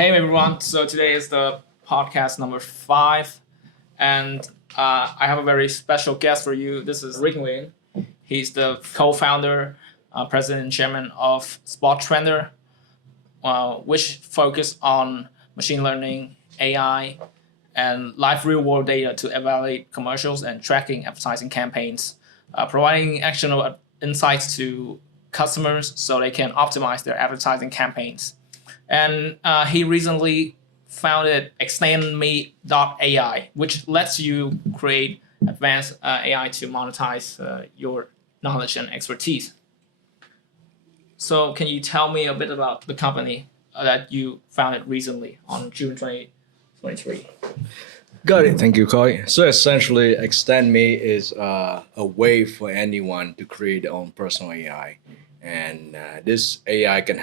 Hey everyone. So today is the podcast number 5, and I have a very special guest for you. This is Nguyen. He's the co-founder, president, and chairman of Spot Trender, which focus on machine learning, AI, and live real-world data to evaluate commercials and tracking advertising campaigns, providing actionable insights to customers so they can optimize their advertising campaigns. And he recently founded extendme.ai, which lets you create advanced AI to monetize your knowledge and expertise. So can you tell me a bit about the company that you founded recently on June 2023? Got it. Thank you, Koi. So essentially, extendme is a way for anyone to create their own personal AI. And this AI can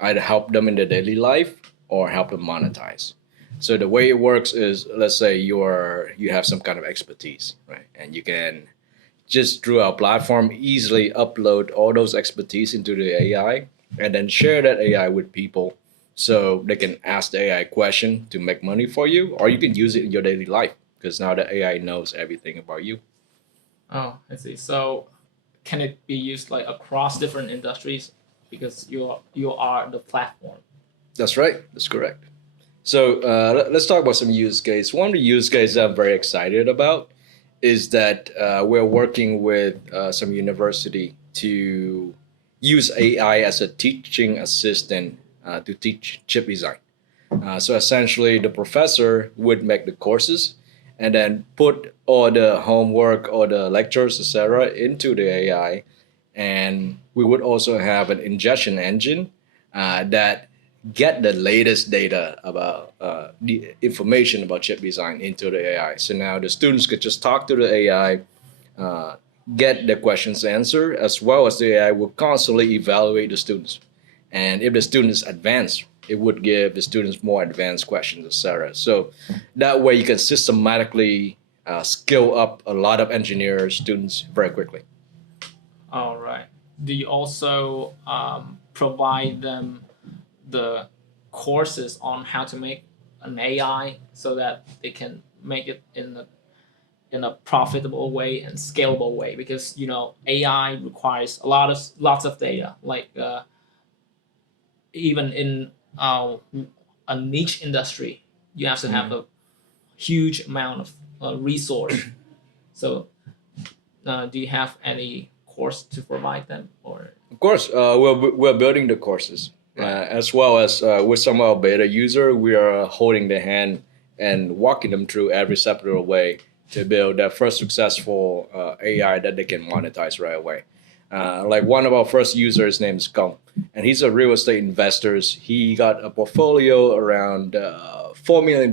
either help them in their daily life or help them monetize. So the way it works is, let's say you have some kind of expertise, right? And you can just through our platform easily upload all those expertise into the AI and then share that AI with people so they can ask the AI question to make money for you, or you can use it in your daily life because now the AI knows everything about you. Oh, I see. So can it be used like across different industries because you are the platform? That's right. That's correct. So let's talk about some use case. One of the use cases I'm very excited about is that we're working with some university to use AI as a teaching assistant to teach chip design. So essentially, the professor would make the courses and then put all the homework or the lectures, etc., into the AI. And we would also have an ingestion engine that get the latest data about the information about chip design into the AI. So now the students could just talk to the AI, get the questions answered, as well as the AI will constantly evaluate the students. And if the students advance, it would give the students more advanced questions, etc. So that way you can systematically skill up a lot of engineers, students very quickly. All right. Do you also provide them the courses on how to make an AI so that they can make it in a profitable way and scalable way? Because AI requires lots of data. Like even in a niche industry, you have to have a huge amount of resource. So, do you have any course to provide them, or? Of course, we're building the courses. As well as with some of our beta user, we are holding their hand and walking them through every step of the way to build that first successful AI that they can monetize right away. Like one of our first users, name is Kong, and he's a real estate investor. He got a portfolio around $4 million,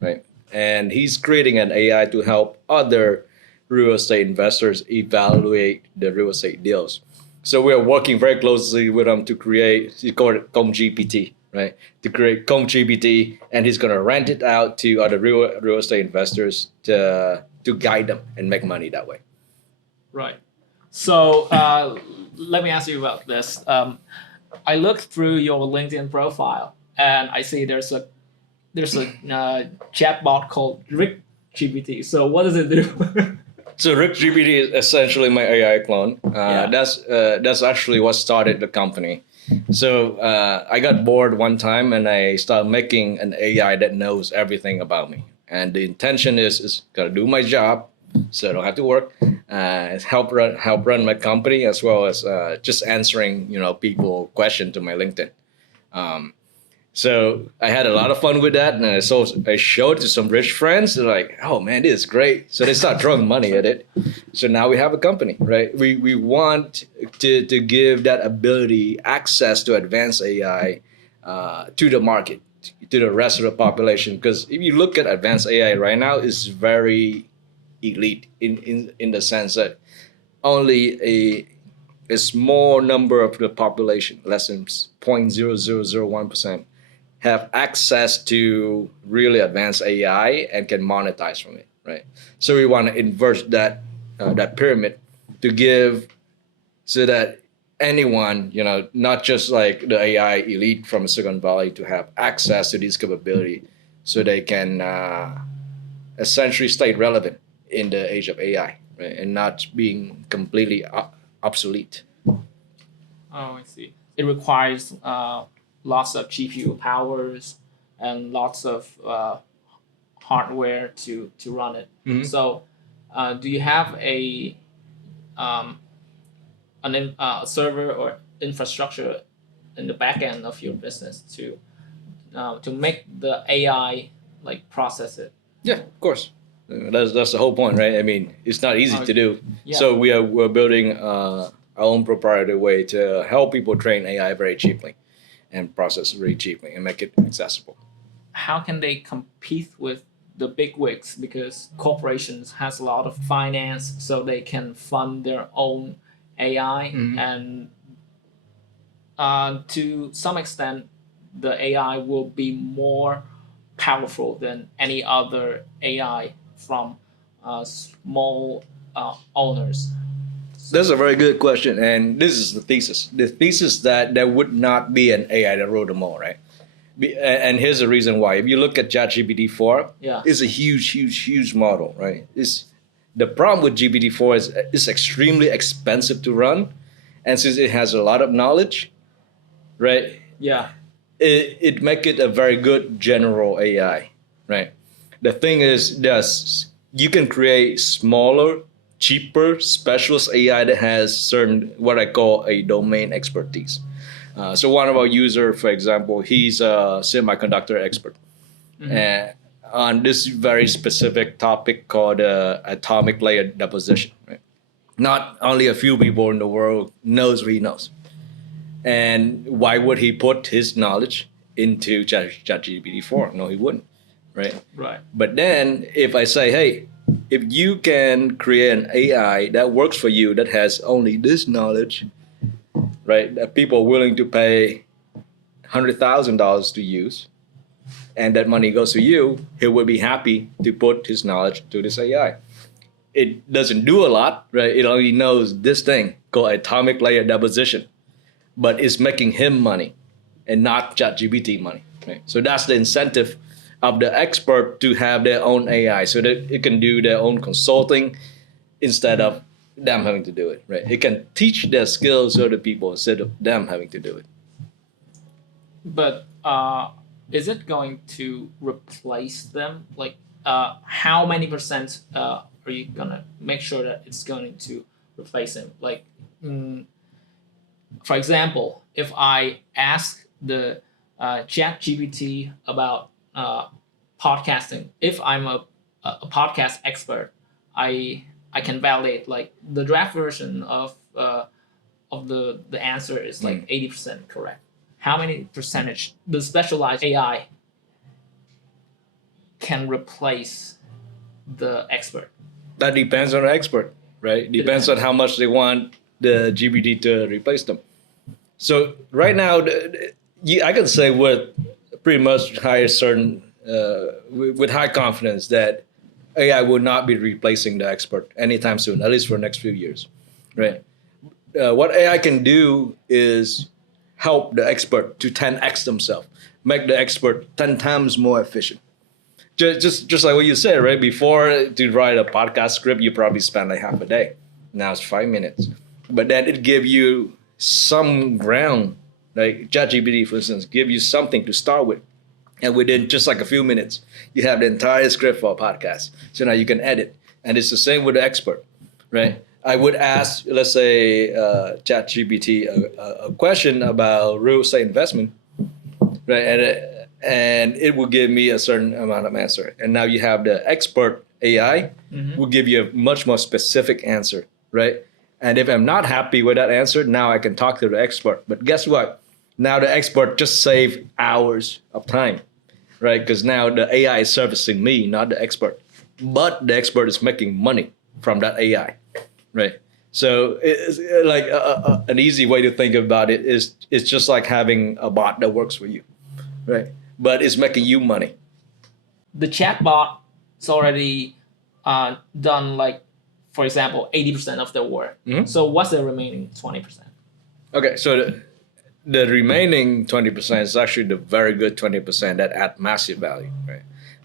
right? And he's creating an AI to help other real estate investors evaluate the real estate deals. So we are working very closely with him to create, he called it Com GPT, right? To create Com GPT, and he's gonna rent it out to other real estate investors to guide them and make money that way. Right. So let me ask you about this. I looked through your LinkedIn profile, and I see there's a chatbot called Rick GPT. So what does it do? So Rick GPT is essentially my AI clone. Yeah. That's actually what started the company. So I got bored one time and I started making an AI that knows everything about me. And the intention is gonna do my job, so I don't have to work. Help run my company, as well as just answering people question to my LinkedIn. So I had a lot of fun with that, and I showed to some rich friends. They're like, "Oh man, this is great!" So they start throwing money at it. So now we have a company, right? We want to give that ability, access to advanced AI, to the market, to the rest of the population. Because if you look at advanced AI right now, it's very elite in the sense that only a small number of the population, less than 0.0001%, have access to really advanced AI and can monetize from it, right? So we want to invert that pyramid to give so that anyone, not just like the AI elite from Silicon Valley, to have access to this capability so they can essentially stay relevant in the age of AI, right? And not being completely obsolete. Oh, I see. It requires lots of GPU powers and lots of hardware to run it. Mhm. So, do you have um, a server or infrastructure in the back end of your business to make the AI like process it? Yeah, of course. That's the whole point, right? I mean, it's not easy Oh, to do. yeah. So we're building our own proprietary way to help people train AI very cheaply and process it very cheaply and make it accessible. How can they compete with the big wigs, because corporations has a lot of finance so they can fund their own AI, and to some extent the AI will be more powerful than any other AI from small owners. That's a very good question, and this is the thesis. The thesis that there would not be an AI that wrote them all, right? And here's the reason why. If you look at ChatGPT 4, Yeah. it's a huge model, right? The problem with GPT-4 is it's extremely expensive to run, and since it has a lot of knowledge, right? Yeah. It make it a very good general AI, right? The thing is, you can create smaller, cheaper specialist AI that has certain what I call a domain expertise. So one of our user, for example, he's a semiconductor expert, and on this very specific topic called atomic layer deposition. Right? Not only a few people in the world knows what he knows. And why would he put his knowledge into ChatGPT 4? No, he wouldn't, right? Right. But then if I say, hey, if you can create an AI that works for you that has only this knowledge, right, that people are willing to pay $100,000 to use, and that money goes to you, he would be happy to put his knowledge to this AI. It doesn't do a lot, right? It only knows this thing called atomic layer deposition, but it's making him money and not ChatGPT money, right? So that's the incentive of the expert to have their own AI so that it can do their own consulting instead of them having to do it, right? It can teach their skills to other people instead of them having to do it. But is it going to replace them? Like, how many percent are you gonna make sure that it's going to replace them? Like, for example, if I ask the Chat GPT about podcasting, if I'm a podcast expert, I can validate like the draft version of the answer is like 80% correct. How many percentage the specialized AI can replace the expert? That depends on the expert, right? Depends on how much they want the GPT to replace them. So right now, I can say with pretty much high certain, with high confidence that AI will not be replacing the expert anytime soon, at least for the next few years, right? What AI can do is help the expert to 10x themselves, make the expert 10 times more efficient. Just like what you said, right? Before, to write a podcast script, you probably spend like half a day. Now it's 5 minutes. But then it give you some ground, like ChatGPT, for instance, give you something to start with. And within just like a few minutes, you have the entire script for a podcast. So now you can edit. And it's the same with the expert, right? I would ask, let's say, ChatGPT a question about real estate investment, right? And it will give me a certain amount of answer. And now you have the expert AI will give you a much more specific answer, right? And if I'm not happy with that answer, now I can talk to the expert. But guess what? Now the expert just saved hours of time, right? Because now the AI is servicing me, not the expert. But the expert is making money from that AI, right? So it's like an easy way to think about it is it's just like having a bot that works for you, right? But it's making you money. The chatbot is already done like, for example, 80% of the work. So what's the remaining 20%? Okay, so the remaining 20% is actually the very good 20% that add massive value, right?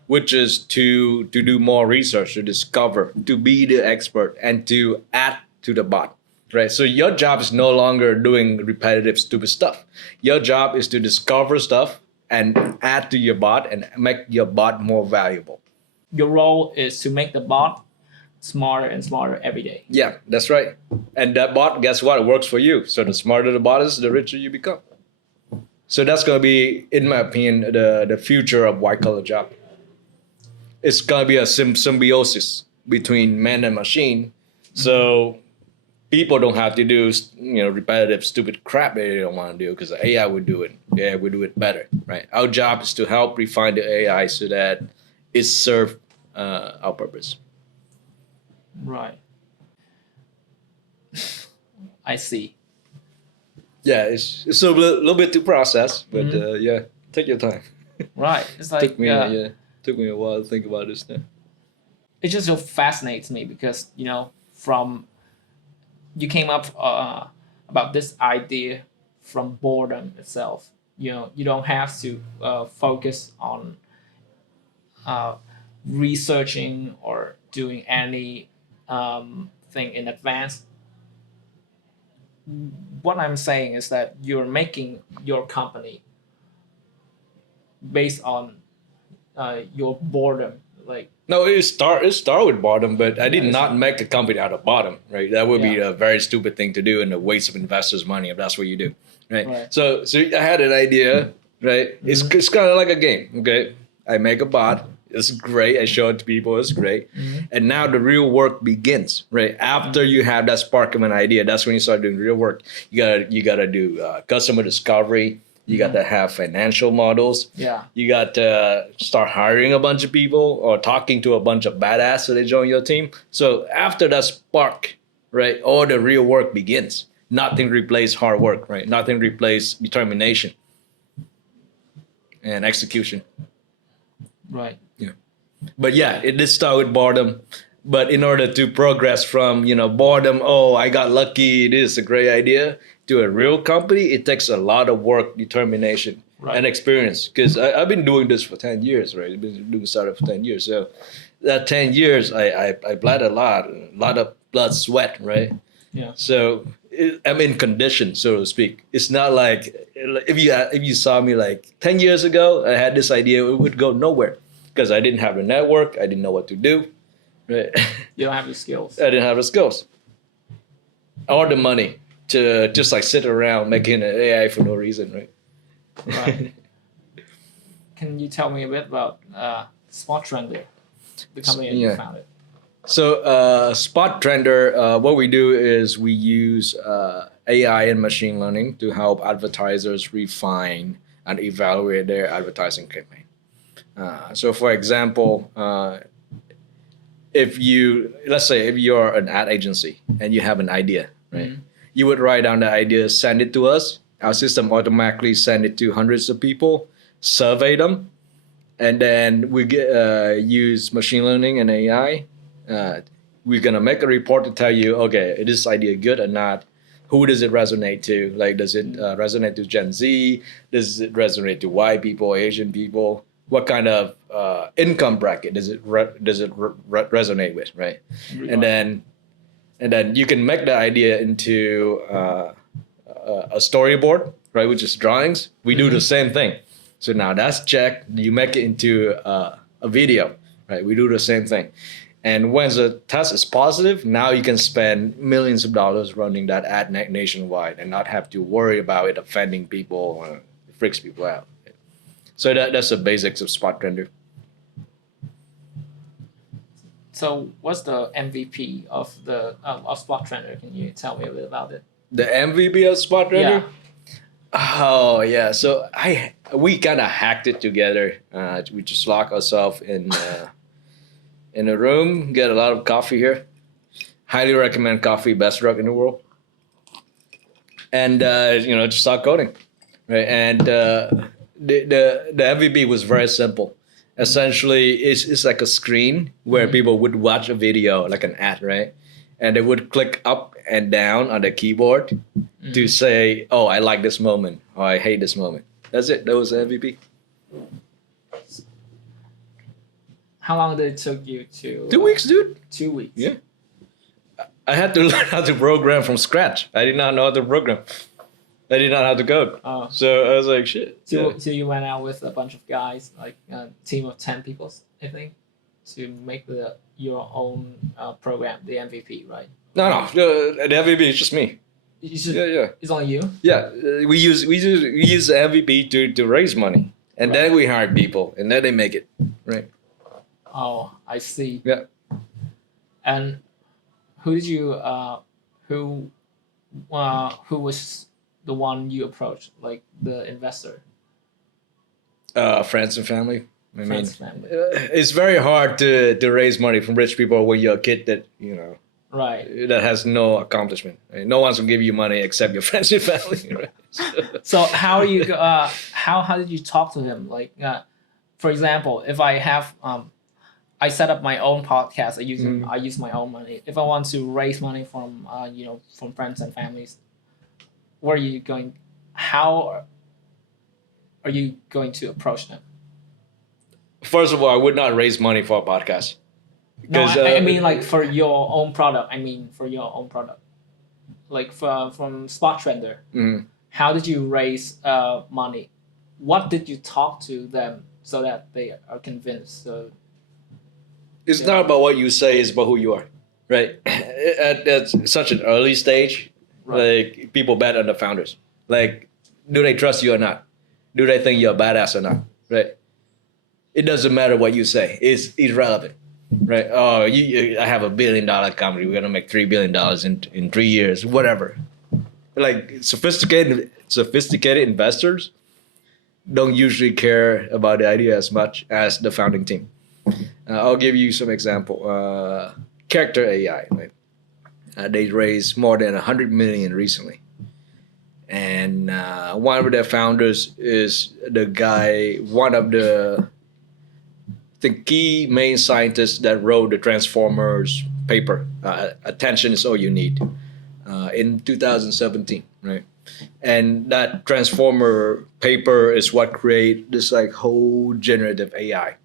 Which is to do more research, to discover, to be the expert, and to add to the bot, right? So your job is no longer doing repetitive, stupid stuff. Your job is to discover stuff and add to your bot and make your bot more valuable. Your role is to make the bot smarter and smarter every day. Yeah, that's right. And that bot, guess what? It works for you. So the smarter the bot is, the richer you become. So that's going to be, in my opinion, the future of white collar job. It's going to be a symbiosis between man and machine. So people don't have to do repetitive, stupid crap that they don't want to do because the AI would do it. AI would do it better, right? Our job is to help refine the AI so that it serves our purpose. Right. I see. Yeah, it's a little bit to process, but yeah, take your time. Right. It's like Took me a while to think about this now. It just so fascinates me because from you came up about this idea from boredom itself. You don't have to focus on researching or doing any thing in advance. What I'm saying is that you're making your company based on your boredom. Like No, it start with bottom, but I did not make a company out of bottom, right? That would be a very stupid thing to do and a waste of investors' money if that's what you do, right? So I had an idea, right? Mm-hmm. It's kind of like a game, okay? I make a bot. It's great. I show it to people. It's great. Mm-hmm. And now the real work begins, right? After you have that spark of an idea, that's when you start doing real work. You gotta do customer discovery. You got to have financial models. Yeah. You got to start hiring a bunch of people or talking to a bunch of badass so they join your team. So after that spark, right, all the real work begins. Nothing replaces hard work, right? Nothing replaces determination and execution. Right. Yeah. But yeah, it did start with boredom. But in order to progress from, boredom, oh, I got lucky, this is a great idea, to a real company, it takes a lot of work, determination, and experience. Because I've been doing this for 10 years, right? I've been doing startup for 10 years. So that 10 years, I bled a lot of blood, sweat, right? Yeah. So I'm in condition, so to speak. It's not like if you saw me like 10 years ago, I had this idea, it would go nowhere because I didn't have the network. I didn't know what to do. Right. You don't have the skills. I didn't have the skills or the money to just like sit around making an AI for no reason, right? Right. Can you tell me a bit about Spot Trender, the company that you founded? So Spot Trender, what we do is we use AI and machine learning to help advertisers refine and evaluate their advertising campaign. So for example, let's say if you're an ad agency and you have an idea, right? Mm-hmm. You would write down the idea, send it to us. Our system automatically send it to hundreds of people, survey them, and then we use machine learning and AI. We're gonna make a report to tell you, okay, is this idea good or not? Who does it resonate to? Like, does it resonate to Gen Z? Does it resonate to white people, Asian people? What kind of income bracket does it resonate with, right? And then you can make the idea into a storyboard, right, which is drawings. We do the same thing. So now that's checked. You make it into a video, right? We do the same thing. And once the test is positive, now you can spend millions of dollars running that ad nationwide and not have to worry about it offending people or freaks people out. So that's the basics of Spot Trender. So what's the MVP of Spot Trender? Can you tell me a bit about it? The MVP of Spot Trender? Yeah. Oh yeah. So we kind of hacked it together. We just locked ourselves in a room, get a lot of coffee here. Highly recommend coffee, best drug in the world. And just start coding, right? And the MVP was very simple. Essentially, it's like a screen where people would watch a video, like an ad, right? and they would click up and down on the keyboard to say, "Oh, I like this moment," or "I hate this moment." That's it. That was the MVP. How long did it took you to? 2 weeks, dude. 2 weeks. Yeah. I had to learn how to program from scratch. I did not know how to program. I did not know how to code. Oh. So I was like, shit. So you went out with a bunch of guys, like a team of 10 people, I think, to make your own program, the MVP, right? No. The MVP is just me. Yeah. It's only you? Yeah. We use the MVP to raise money. And then we hired people. And then they make it. Right. Oh, I see. Yeah. And who did you who was the one you approached, like the investor? Friends and family. Friends and family. It's very hard to raise money from rich people when you're a kid that, right, that has no accomplishment. No one's gonna give you money except your friends and family. Right? So how are you? How did you talk to him? Like, for example, if I have I set up my own podcast. I use my own money. If I want to raise money from from friends and families, where are you going? How are you going to approach them? First of all, I would not raise money for a podcast. No, I mean like for your own product. Like from Spot Trender. Mm-hmm. How did you raise money? What did you talk to them so that they are convinced? So it's not about what you say; it's about who you are, right? At such an early stage, like people bet on the founders. Like, do they trust you or not? Do they think you're a badass or not? Right? It doesn't matter what you say; it's irrelevant, right? Oh, I have $1 billion company. We're gonna make $3 billion in 3 years, whatever. Like sophisticated investors don't usually care about the idea as much as the founding team. I'll give you some example. Character AI, right? They raised more than 100 million recently, and one of their founders is one of the key main scientists that wrote the Transformers paper. Attention is all you need. In 2017, right? And that Transformer paper is what created this like whole generative AI.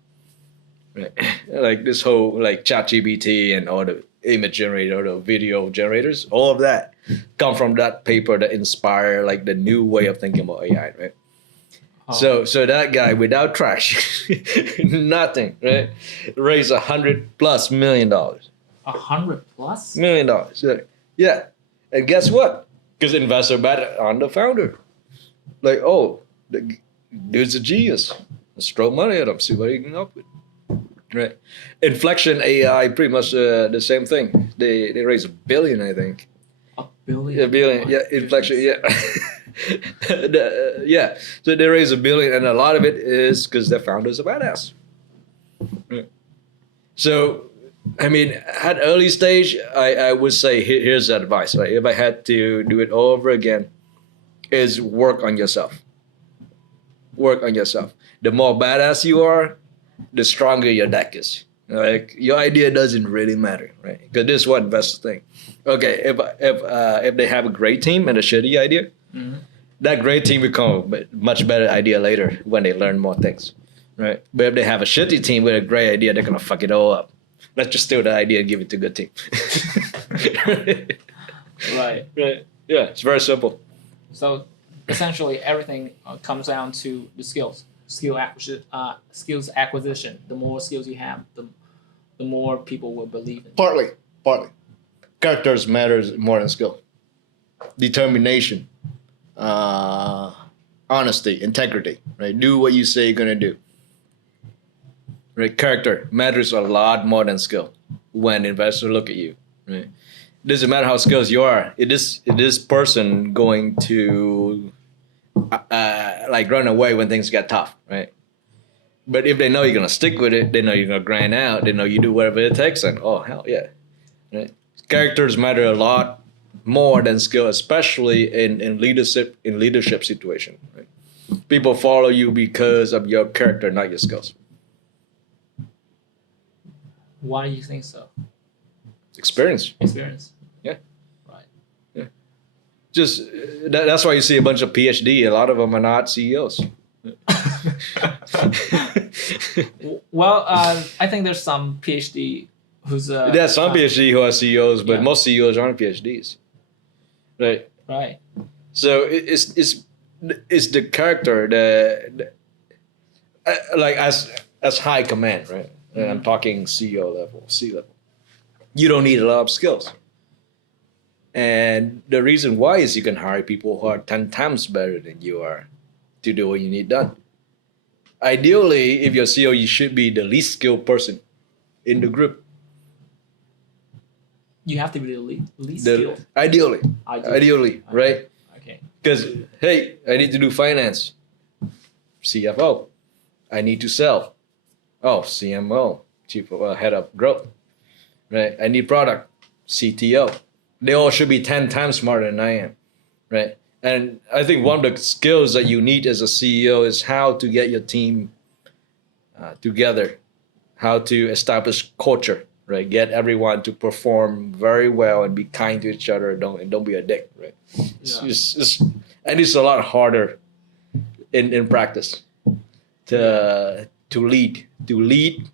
Right. Like this whole like ChatGPT and all the image generator, the video generators, all of that come from that paper that inspired like the new way of thinking about AI, right? Oh. So that guy without trash, nothing, right, raised $100+ million. $100+ million. Yeah, and guess what? Because investor bet on the founder. Like, oh, the dude's a genius. Let's throw money at him, see what he can come up with. Right, Inflection AI, pretty much the same thing. They raised $1 billion, I think. $1 billion. Yeah, $1 billion. Yeah, Inflection. Yeah, yeah. So they raised $1 billion, and a lot of it is because their founder's a badass. Right. So, I mean, at early stage, I would say here's the advice. Right, if I had to do it all over again, is work on yourself. Work on yourself. The more badass you are, the stronger your deck is. Like your idea doesn't really matter, right? Because this is what investors think. Okay, if they have a great team and a shitty idea, that great team become a much better idea later when they learn more things, right? But if they have a shitty team with a great idea, they're gonna fuck it all up. Let's just steal the idea and give it to a good team. Right. Yeah, it's very simple. So essentially, everything comes down to the skills acquisition. The more skills you have, the more people will believe in you. Partly. Characters matters more than skill. Determination, honesty, integrity. Right, do what you say you're gonna do. Right, character matters a lot more than skill when investors look at you. Right, it doesn't matter how skills you are. It is person going to like run away when things get tough, right? But if they know you're gonna stick with it, they know you're gonna grind out, they know you do whatever it takes, and oh hell yeah, right? Characters matter a lot more than skill, especially in leadership situation. Right? People follow you because of your character, not your skills. Why do you think so? Experience. Yeah. Right. Just that's why you see a bunch of PhD. A lot of them are not CEOs. Well, I think there's some PhD who's There's some PhD who are CEOs, but yeah. most CEOs aren't PhDs, right? Right. So it's the character that like as high command, right? And I'm talking CEO level, C level. You don't need a lot of skills, and the reason why is you can hire people who are 10 times better than you are to do what you need done. Ideally, if you're CEO, you should be the least skilled person in the group. You have to be the least skilled. Ideally, right? Okay. Because, hey, I need to do finance. CFO. I need to sell. Oh, CMO, chief head of growth. Right? I need product. CTO. They all should be 10 times smarter than I am. Right? And I think one of the skills that you need as a CEO is how to get your team together, how to establish culture, right? Get everyone to perform very well and be kind to each other. Don't be a dick, right? And it's a lot harder in practice to lead. To lead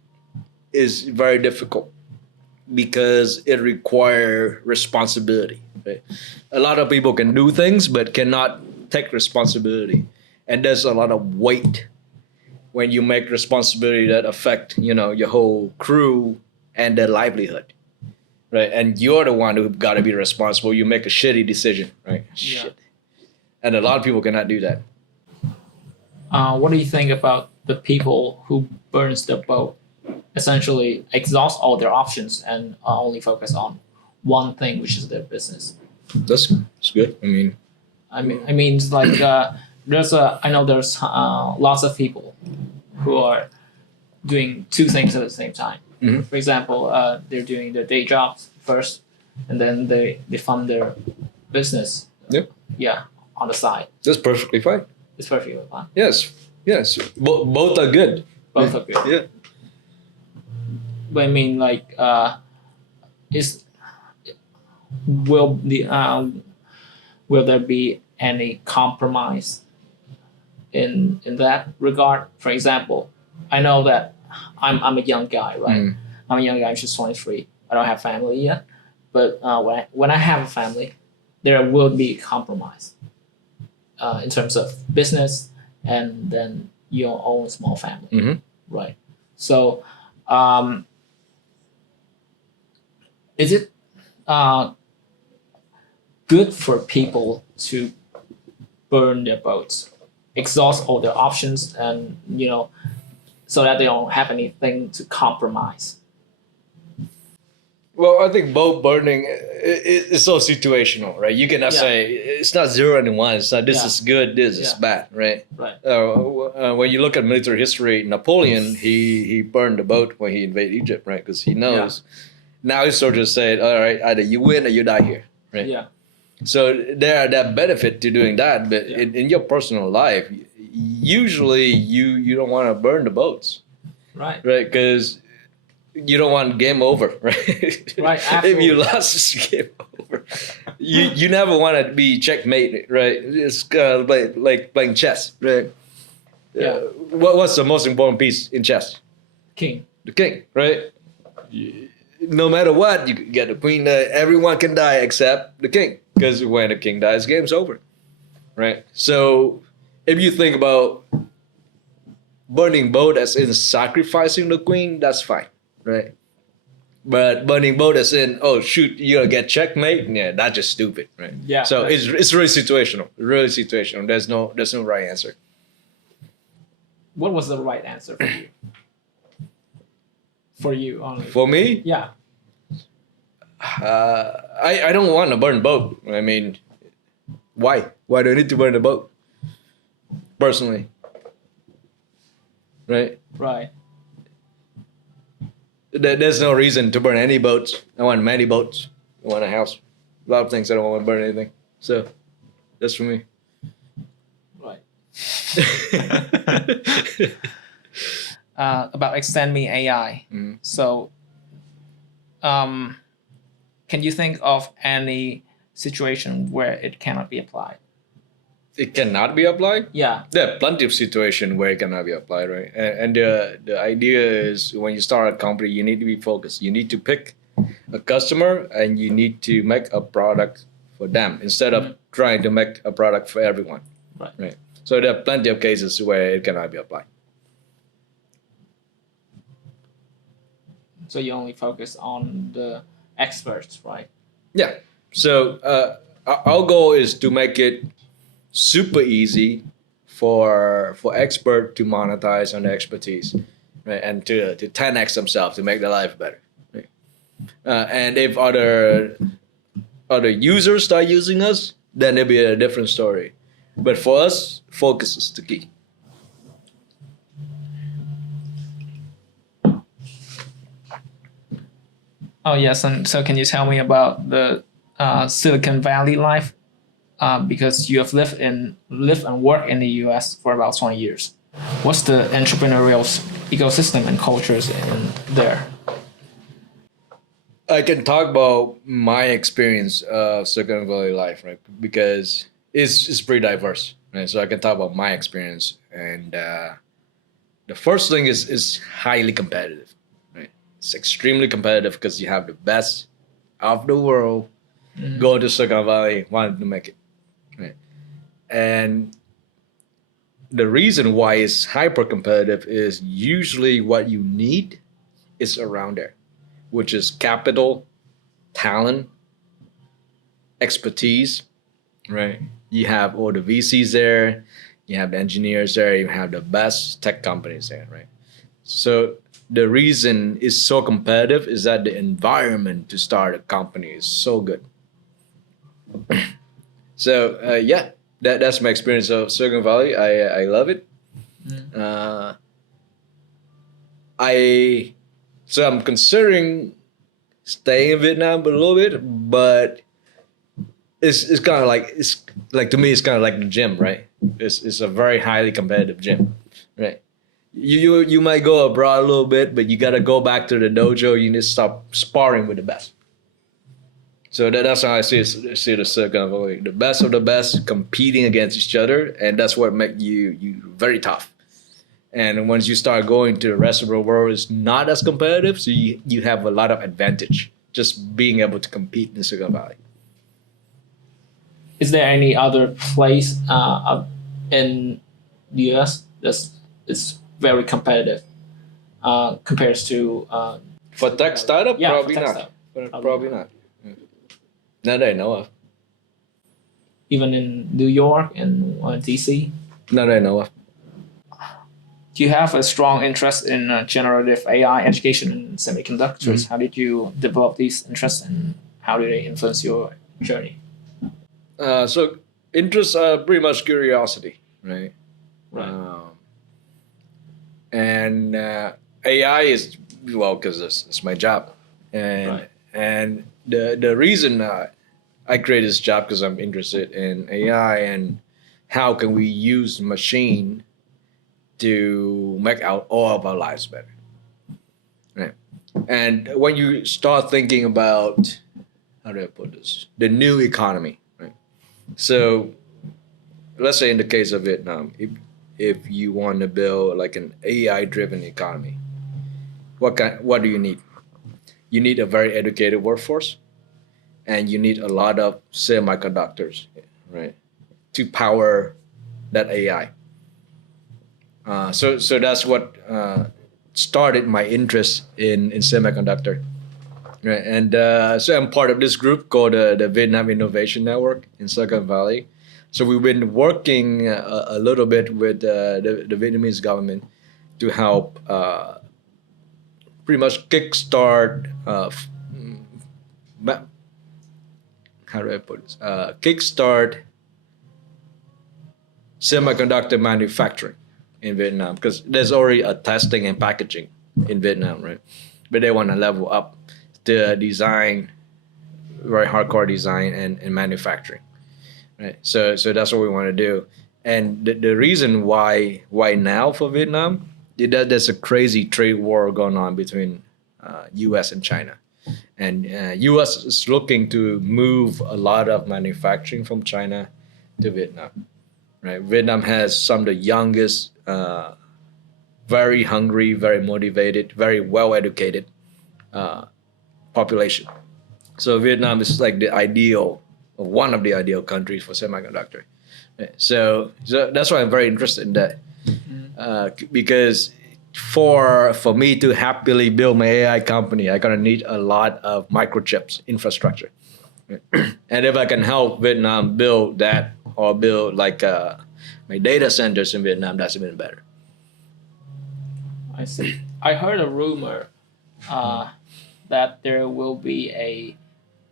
is very difficult because it requires responsibility. Right? A lot of people can do things but cannot take responsibility, and there's a lot of weight when you make responsibility that affect your whole crew and their livelihood, right? And you're the one who got to be responsible. You make a shitty decision, right? Yeah. Shit, and a lot of people cannot do that. What do you think about the people who burns the boat, essentially exhaust all their options and only focus on one thing, which is their business? That's good. I mean, it's like I know there's lots of people who are doing two things at the same time. Mm-hmm. For example, they're doing their day jobs first, and then they fund their business. Yep. Yeah, on the side. That's perfectly fine. It's perfectly fine. Yes. Both are good. Both are good. Yeah. But I mean, like, will there be any compromise in that regard? For example, I know that I'm a young guy, right? Mm. I'm a young guy. I'm just 23. I don't have family yet, but when I have a family, there will be compromise in terms of business and then your own small family, Mm-hmm. right? So, is it good for people to burn their boats, exhaust all their options, and so that they don't have anything to compromise? Well, I think boat burning is so situational, right? You cannot say it's not 0 and 1. It's not this is good, this is bad, right? Right. When you look at military history, Napoleon he burned the boat when he invaded Egypt, right? Because he knows. Now his soldiers said, "All right, either you win or you die here," right? Yeah. So there are that benefit to doing that, but in your personal life, usually you don't want to burn the boats, Right. right? Because you don't want game over, right? Right. If you lost, it's game over. You never want to be checkmate, right? It's like playing chess, right? Yeah. What's the most important piece in chess? King. The king, right? No matter what, you get the queen. Everyone can die except the king, because when the king dies, game's over, right? So if you think about burning boat as in sacrificing the queen, that's fine, right? But burning boat as in, oh shoot, you're gonna get checkmate, yeah, that's just stupid, right? Yeah. So it's really situational, really situational. There's no right answer. What was the right answer for you? For you only. For me, Yeah. I don't want to burn boat. I mean, why? Why do I need to burn the boat? Personally, right? Right. There's no reason to burn any boats. I want many boats. I want a house. A lot of things. I don't want to burn anything. So that's for me. Right. About extendme.ai. Mm-hmm. So, can you think of any situation where it cannot be applied? It cannot be applied? Yeah. There are plenty of situations where it cannot be applied, right? And the idea is when you start a company, you need to be focused. You need to pick a customer and you need to make a product for them instead of trying to make a product for everyone. Right. So there are plenty of cases where it cannot be applied. So you only focus on the experts, right? Yeah. So our goal is to make it super easy for expert to monetize on their expertise, right? And to 10x themselves to make their life better. Right? And if other users start using us, then it'll be a different story. But for us, focus is the key. Oh yes, and so can you tell me about the Silicon Valley life? Because you have lived and worked in the U.S. for about 20 years. What's the entrepreneurial ecosystem and cultures in there? I can talk about my experience of Silicon Valley life, right? Because it's pretty diverse, right? So I can talk about my experience, and the first thing is highly competitive, right? It's extremely competitive because you have the best of the world go to Silicon Valley, wanting to make it, right? And the reason why it's hyper competitive is usually what you need is around there, which is capital, talent, expertise, right? You have all the VCs there, you have the engineers there, you have the best tech companies there, right? So the reason it's so competitive is that the environment to start a company is so good. So yeah, that's my experience of Silicon Valley. I love it. I'm considering staying in Vietnam a little bit, but it's kind of like to me it's kind of like the gym, right? It's a very highly competitive gym, right? You might go abroad a little bit, but you got to go back to the dojo. You need to stop sparring with the best. So that's how I see the Silicon Valley, the best of the best competing against each other, and that's what makes you very tough. And once you start going to the rest of the world, it's not as competitive, so you have a lot of advantage just being able to compete in Silicon Valley. Is there any other place in the US that's very competitive compared to for tech startup? Yeah, probably for tech not. startup. Probably not. Not that I know of. Even in New York and DC? Not that I know of. Do you have a strong interest in generative AI education and semiconductors? How did you develop these interests and how do they influence your journey? So interests are pretty much curiosity, right? Right. And AI is, well, because it's my job, and the reason I created this job because I'm interested in AI and how can we use machine to make all of our lives better, right? And when you start thinking about, how do I put this, the new economy, right? So let's say in the case of Vietnam, if you want to build like an AI driven economy, what do you need? You need a very educated workforce, and you need a lot of semiconductors, right, to power that AI. So that's what started my interest in semiconductor, right? And so I'm part of this group called the Vietnam Innovation Network in Silicon Valley. So we've been working a little bit with the Vietnamese government to help pretty much kickstart. How do I put this? Kickstart semiconductor manufacturing in Vietnam, because there's already a testing and packaging in Vietnam, right? But they want to level up the design, very hardcore design and manufacturing, right? So that's what we want to do. And the reason why now for Vietnam, there's a crazy trade war going on between U.S. and China, And U.S. is looking to move a lot of manufacturing from China to Vietnam. Right, Vietnam has some of the youngest, very hungry, very motivated, very well educated population. So Vietnam is like the ideal, one of the ideal countries for semiconductor. So that's why I'm very interested in that, because for me to happily build my AI company, I'm gonna need a lot of microchips infrastructure, and if I can help Vietnam build that or build like my data centers in Vietnam, that's even better. I see. I heard a rumor that there will be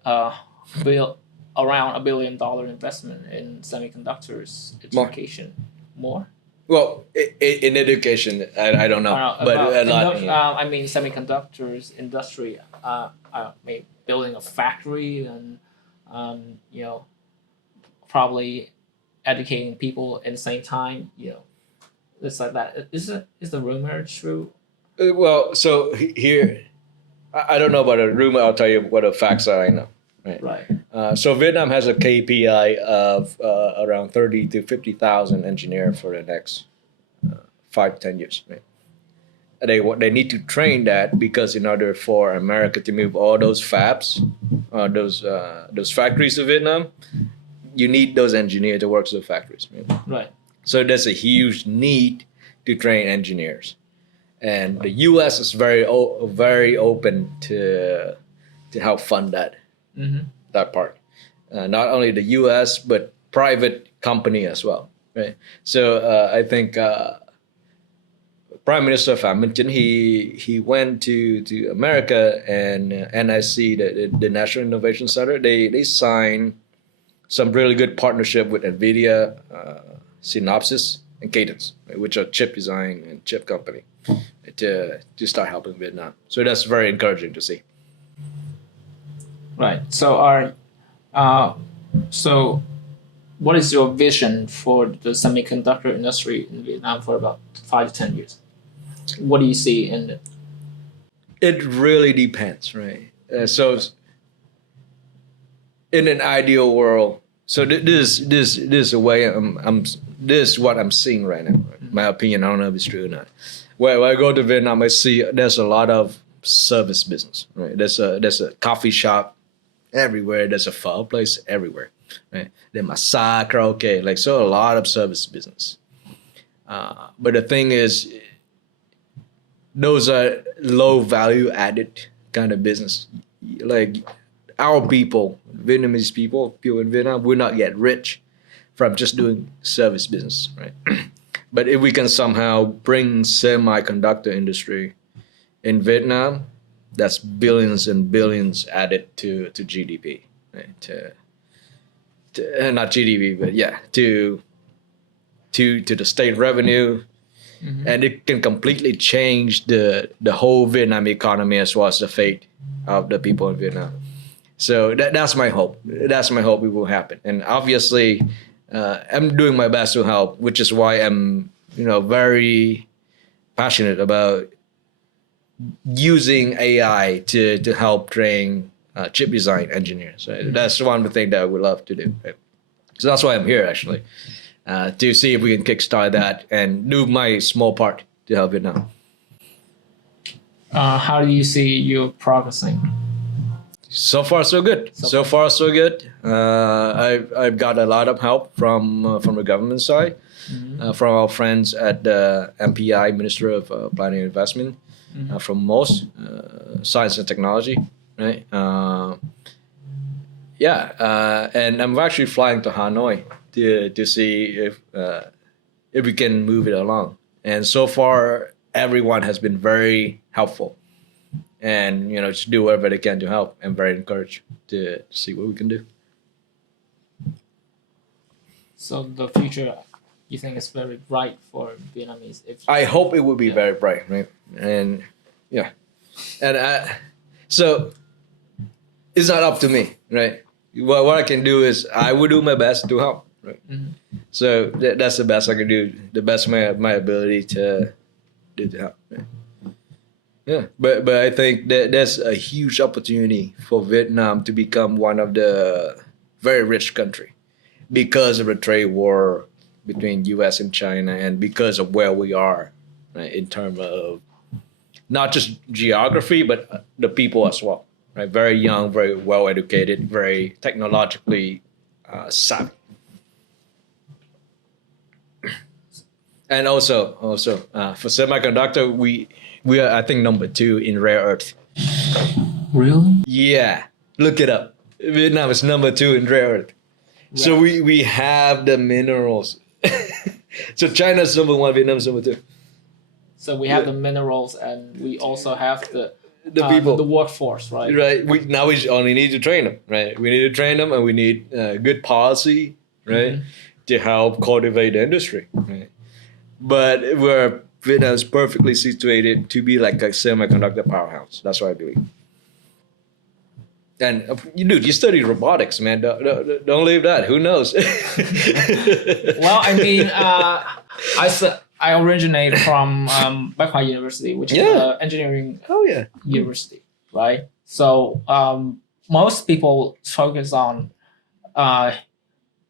uh, bill around $1 billion investment in semiconductors education. More? Well, in education, I don't know, but a lot. I mean, semiconductors industry. Maybe building a factory and probably educating people at the same time. It's like that. Is the rumor true? Well, so here, I don't know about a rumor. I'll tell you what the facts are. I know. Right. So Vietnam has a KPI of around 30 to 50,000 engineers for the next 5 to 10 years. Right? They need to train that, because in order for America to move all those fabs, those factories to Vietnam, you need those engineers to work in the factories. Right? Right. So there's a huge need to train engineers, and the U.S. is very open to help fund that. That part. Not only the U.S. but private company as well, right? So I think Prime Minister Pham Minh Chinh, he went to America, and NIC, the National Innovation Center, they signed some really good partnership with NVIDIA, Synopsys, and Cadence, right, which are chip design and chip company, to start helping Vietnam. So that's very encouraging to see. Right. So what is your vision for the semiconductor industry in Vietnam for about 5 to 10 years? What do you see in it? It really depends, right? So in an ideal world, so this is the way this is what I'm seeing right now. Right? My opinion, I don't know if it's true or not. When I go to Vietnam, I see there's a lot of service business, right? There's a coffee shop everywhere. There's a pho place everywhere, right? There's massage, karaoke, like, so a lot of service business. But the thing is, those are low value added kind of business. Like our people, Vietnamese people in Vietnam, we're not yet rich from just doing service business, right? But if we can somehow bring semiconductor industry in Vietnam, that's billions and billions added to GDP, right? To not GDP, but yeah, to the state revenue, and it can completely change the whole Vietnam economy as well as the fate of the people in Vietnam. So that's my hope. That's my hope it will happen. And obviously, I'm doing my best to help, which is why I'm very passionate about using AI to help train chip design engineers. Right? That's one of the things that I would love to do. Right? So that's why I'm here, actually, to see if we can kickstart that and do my small part to help Vietnam. How do you see you progressing? So far, so good. So far, so good. I've got a lot of help from the government side, from our friends at the MPI, Minister of Planning and Investment, from MOST, Science and Technology, right? And I'm actually flying to Hanoi to see if we can move it along. And so far, everyone has been very helpful. And just do whatever they can to help. I'm very encouraged to see what we can do. So the future, you think, is very bright for Vietnamese? I hope it will be very bright, right? And yeah, and so it's not up to me, right? What I can do is I will do my best to help, right? So that's the best I can do, the best of my ability to do to help. Right? Yeah, but I think that there's a huge opportunity for Vietnam to become one of the very rich country because of the trade war between U.S. and China, and because of where we are, right, in terms of not just geography but the people as well. Right, very young, very well educated, very technologically savvy, and also for semiconductor, we are, I think, number 2 in rare earth. Really? Yeah, look it up. Vietnam is number 2 in rare earth. So we have the minerals. So China's number 1, Vietnam's number 2. So we have the minerals, and we also have The people, the workforce, right? right? We only need to train them, right? We need to train them, and we need good policy, right, to help cultivate the industry, right? But where Vietnam is perfectly situated to be like a semiconductor powerhouse. That's what I believe. And you study robotics, man. Don't leave that. Who knows? Well, I mean, I originate from Backward University, which is an engineering university, right? So most people focus on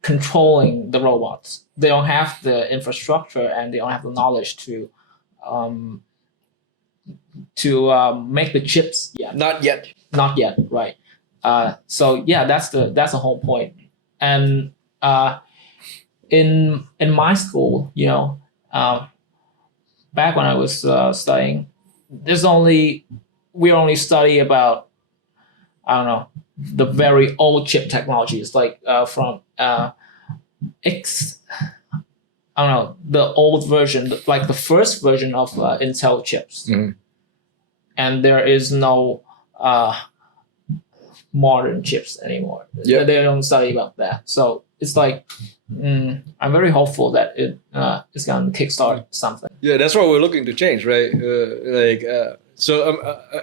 controlling the robots. They don't have the infrastructure, and they don't have the knowledge to make the chips. Yeah, Not yet. not yet, right? So yeah, that's the whole point. And in my school, back when I was studying, we only study about, I don't know, the very old chip technologies, like from I don't know, the old version, like the first version of Intel chips. And there is no modern chips anymore. Yeah. They don't study about that. So it's like, I'm very hopeful that it's going to kickstart something. Yeah, that's what we're looking to change, right? So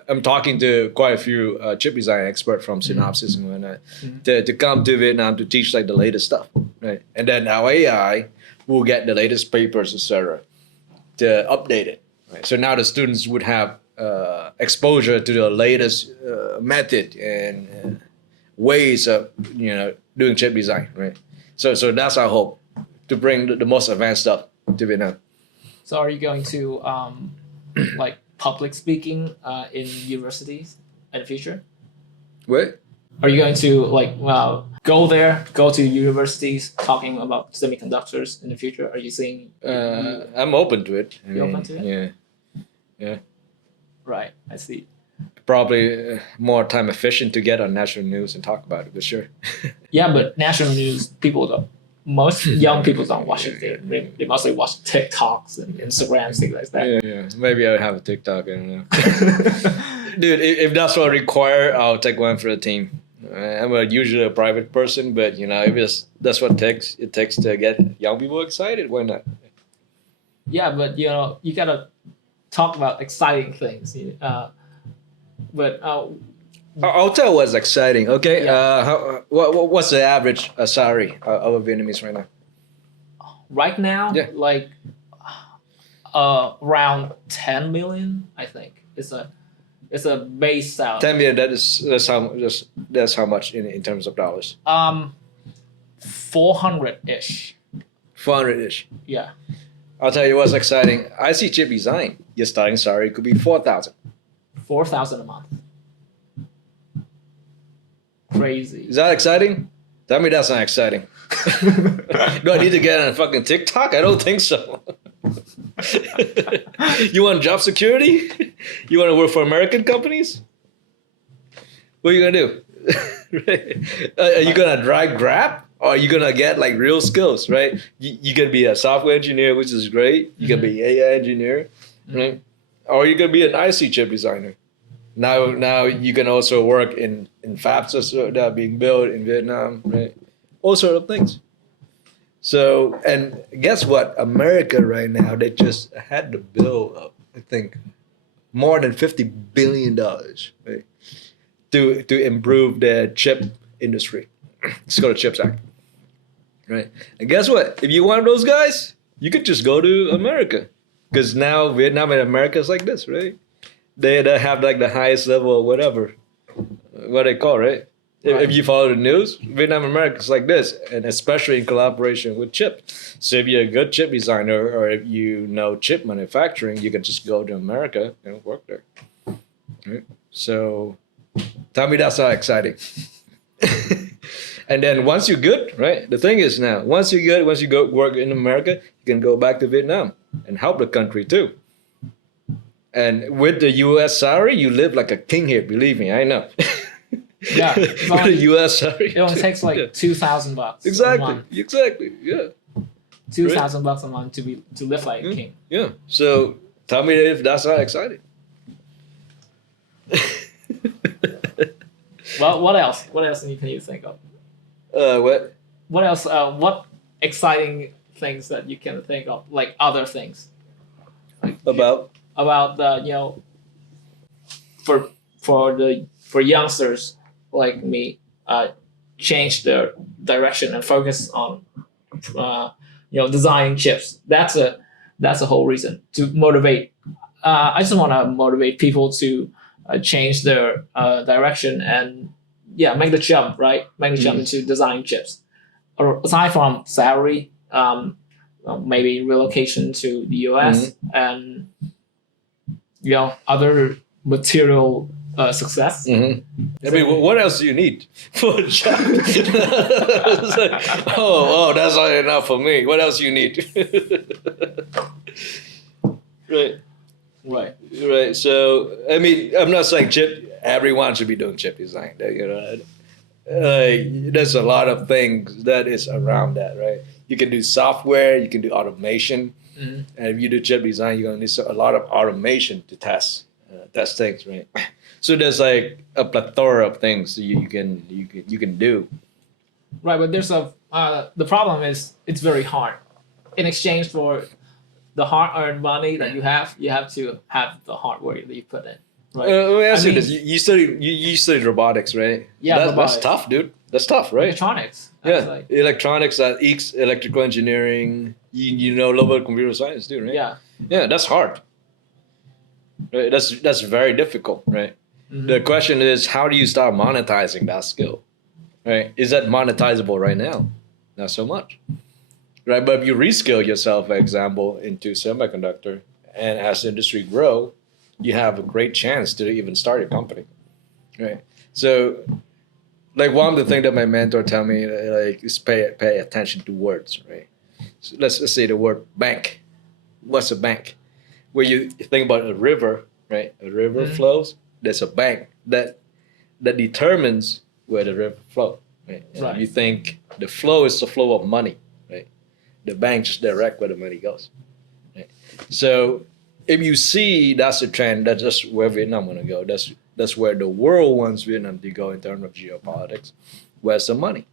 I'm talking to quite a few chip design experts from Synopsys and whatnot to come to Vietnam to teach like the latest stuff, right? And then our AI will get the latest papers, etc., to update it. Right? So now the students would have exposure to the latest method and ways of doing chip design, right? So that's our hope, to bring the most advanced stuff to Vietnam. So are you going to like public speaking in universities in the future? What? Are you going to like go to universities talking about semiconductors in the future? Are you seeing? I'm open to it. You're open to it? Yeah. Right, I see. Probably more time efficient to get on national news and talk about it, but sure. Yeah, but national news, most young people don't watch it. They mostly watch TikToks and Instagrams, things like that. Yeah. Maybe I have a TikTok, I don't know. Dude, if that's what require, I'll take one for the team. I'm usually a private person, but if that's what it takes to get young people excited, why not? Yeah, but you gotta talk about exciting things. But I'll tell you what's exciting. Okay, Yeah. what's the average salary of a Vietnamese right now? right now, Yeah. like around 10 million, I think. It's a base salary. 10 million. That's how much in terms of dollars. 400-ish. 400-ish. Yeah. I'll tell you what's exciting. I see chip design. Your starting salary could be 4,000. 4,000 a month. Crazy. Is that exciting? Tell me that's not exciting. Do I need to get on fucking TikTok? I don't think so. You want job security? You want to work for American companies? What are you gonna do? Are you gonna drive Grab? Or are you gonna get like real skills, right? You can be a software engineer, which is great. You can be AI engineer, right? Or you can be an IC chip designer. Now you can also work in Fabs that are being built in Vietnam, right? All sort of things. So, and guess what? America right now, they just had the bill of, I think, more than $50 billion, right? To improve their chip industry. It's called the CHIPS Act, right? And guess what? If you want those guys, you could just go to America, because now Vietnam and America is like this, right? they have like the highest level or whatever, what they call, right? If you follow the news, Vietnam America is like this, and especially in collaboration with chip. So if you're a good chip designer or if you know chip manufacturing, you can just go to America and work there. Right? So tell me that's not exciting. And then once you're good, right? The thing is now, once you're good, once you go work in America, you can go back to Vietnam and help the country too. And with the U.S. salary, you live like a king here. Believe me, I know. Yeah, with the U.S. salary, it only takes like $2,000. Exactly. Exactly. Yeah. $2,000 a month to live like a king. Yeah. So tell me if that's not exciting. Well, what else? What else can you think of? What? What else? What exciting things that you can think of? Like other things. Like About? About the for youngsters like me, change their direction and focus on designing chips. That's a whole reason to motivate. I just want to motivate people to change their direction and make the jump, right? Make the jump into designing chips. Or aside from salary, maybe relocation to the US and other material success. I mean, what else do you need for a job? It's like, oh, that's not enough for me. What else do you need? Right. So, I mean, I'm not saying chip. Everyone should be doing chip design. There's a lot of things that is around that, right? You can do software. You can do automation. And if you do chip design, you're gonna need a lot of automation to test things, right? So there's like a plethora of things you can do. Right, but there's the problem is it's very hard. In exchange for the hard-earned money that you have to have the hard work that you put in. Right. Let me ask you this: you studied robotics, right? Yeah, that's tough, dude. That's tough, right? Electronics. Yeah, electronics, electrical engineering. You know a little bit of computer science, too, right? Yeah, that's hard. Right? That's very difficult, right? The question is, how do you start monetizing that skill? Right? Is that monetizable right now? Not so much. Right? But if you reskill yourself, for example, into semiconductor, and as the industry grow, you have a great chance to even start a company. Right? So, like one of the things that my mentor tell me, like, is pay attention to words, right? So let's say the word bank. What's a bank? Where you think about a river, right? A river flows. There's a bank that determines where the river flows. Right? Right. You think the flow is the flow of money, right? The bank just direct where the money goes. Right? So if you see that's a trend, that's just where Vietnam want to go. That's where the world wants Vietnam to go in terms of geopolitics. Where's the money?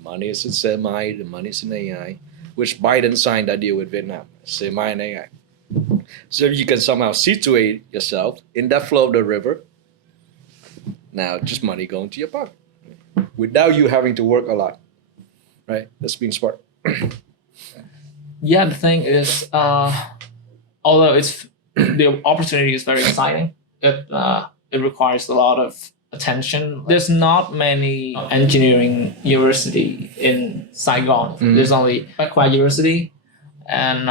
Money is in semi, the money is in AI, which Biden signed that deal with Vietnam, semi and AI. So if you can somehow situate yourself in that flow of the river, now just money going to your pocket without you having to work a lot, right? That's being smart. Yeah, the thing is, although the opportunity is very exciting, it requires a lot of attention. There's not many engineering university in Saigon. There's only Bách Khoa University and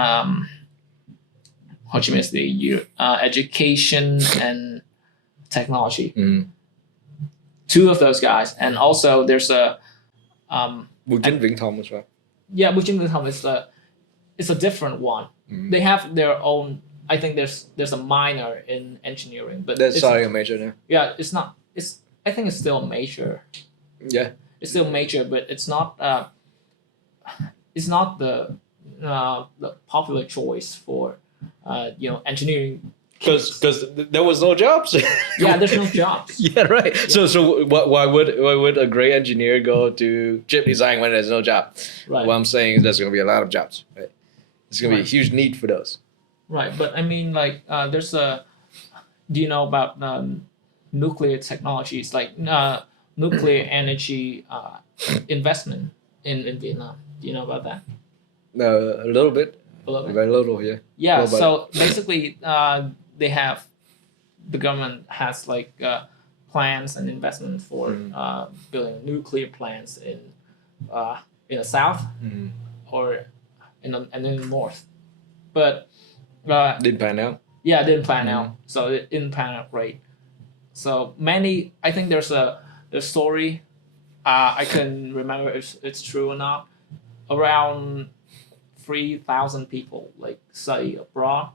Ho Chi Minh City, education and technology. Two of those guys, and also there's a Bukit Vinh Thom as well. Yeah, Bukit Vinh Thom is a different one. They have their own. I think there's a minor in engineering, but that's starting a major now. Yeah, it's not. I think it's still a major. Yeah, it's still major, but it's not. It's not the popular choice for engineering. Because there was no jobs. Yeah, there's no jobs. Yeah, right. Yeah. So why would a great engineer go to chip design when there's no job? Right. What I'm saying is there's going to be a lot of jobs. Right. There's going to be a huge need for those. Right, but I mean, like, there's a. Do you know about nuclear technologies, like nuclear energy investment in Vietnam? Do you know about that? A little bit. A little bit. Very little, yeah. Yeah. So basically, they have the government has like plans and investment for building nuclear plants in the south or in the north, but Didn't pan out. yeah, it didn't plan out. So it didn't plan out great. So many, I think there's a story. I can remember if it's true or not. Around 3,000 people like study abroad,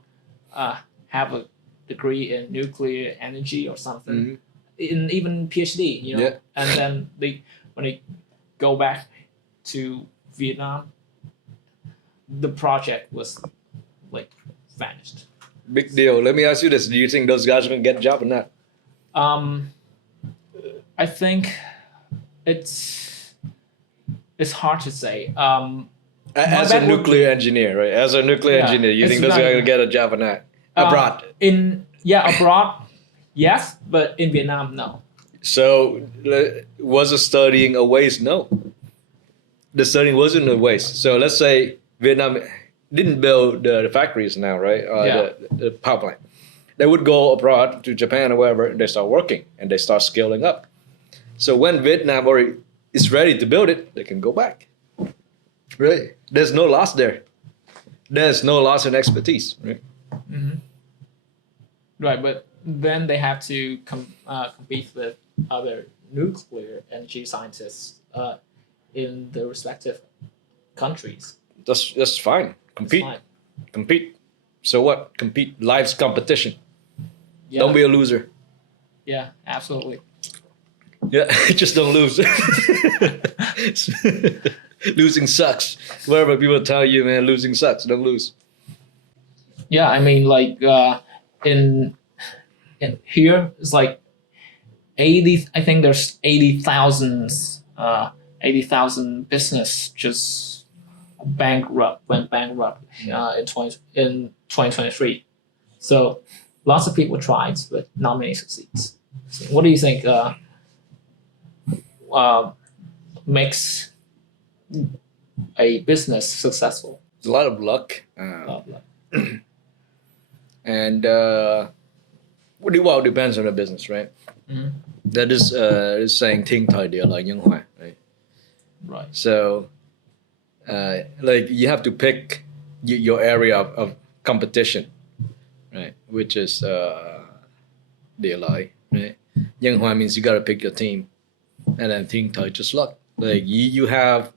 have a degree in nuclear energy or something, in even PhD, you know, Yeah. and then when they go back to Vietnam, the project was like vanished. Big deal. Let me ask you this: do you think those guys are gonna get a job or not? I think it's hard to say. As a nuclear engineer, right? As a nuclear engineer, you think those guys are gonna get a job or not? Abroad. Abroad, yes, but in Vietnam, no. So was the studying a waste? No. The studying wasn't a waste. So let's say Vietnam didn't build the factories now, right? The power plant. They would go abroad to Japan or wherever, and they start working and they start scaling up. So when Vietnam is ready to build it, they can go back. Right? There's no loss there. There's no loss in expertise, right? Right, but then they have to compete with other nuclear energy scientists in the respective countries. That's fine. Compete. Fine. Compete. So what? Compete. Life's competition. Yeah. Don't be a loser. Yeah, absolutely. Yeah, just don't lose. Losing sucks. Whatever people tell you, man, losing sucks. Don't lose. Yeah, I mean, like in here it's like 80. I think there's 80,000 business just went bankrupt in 2023. So lots of people tried, but not many succeeds. So what do you think makes a business successful? It's a lot of luck. And well, it depends on the business, right? That is saying "thiên thời địa lợi nhân hòa," right? Right. So, like you have to pick your area of competition, right? Which is địa lợi, right? Nhân hòa means you got to pick your team, and then thiên thời just luck. Like you have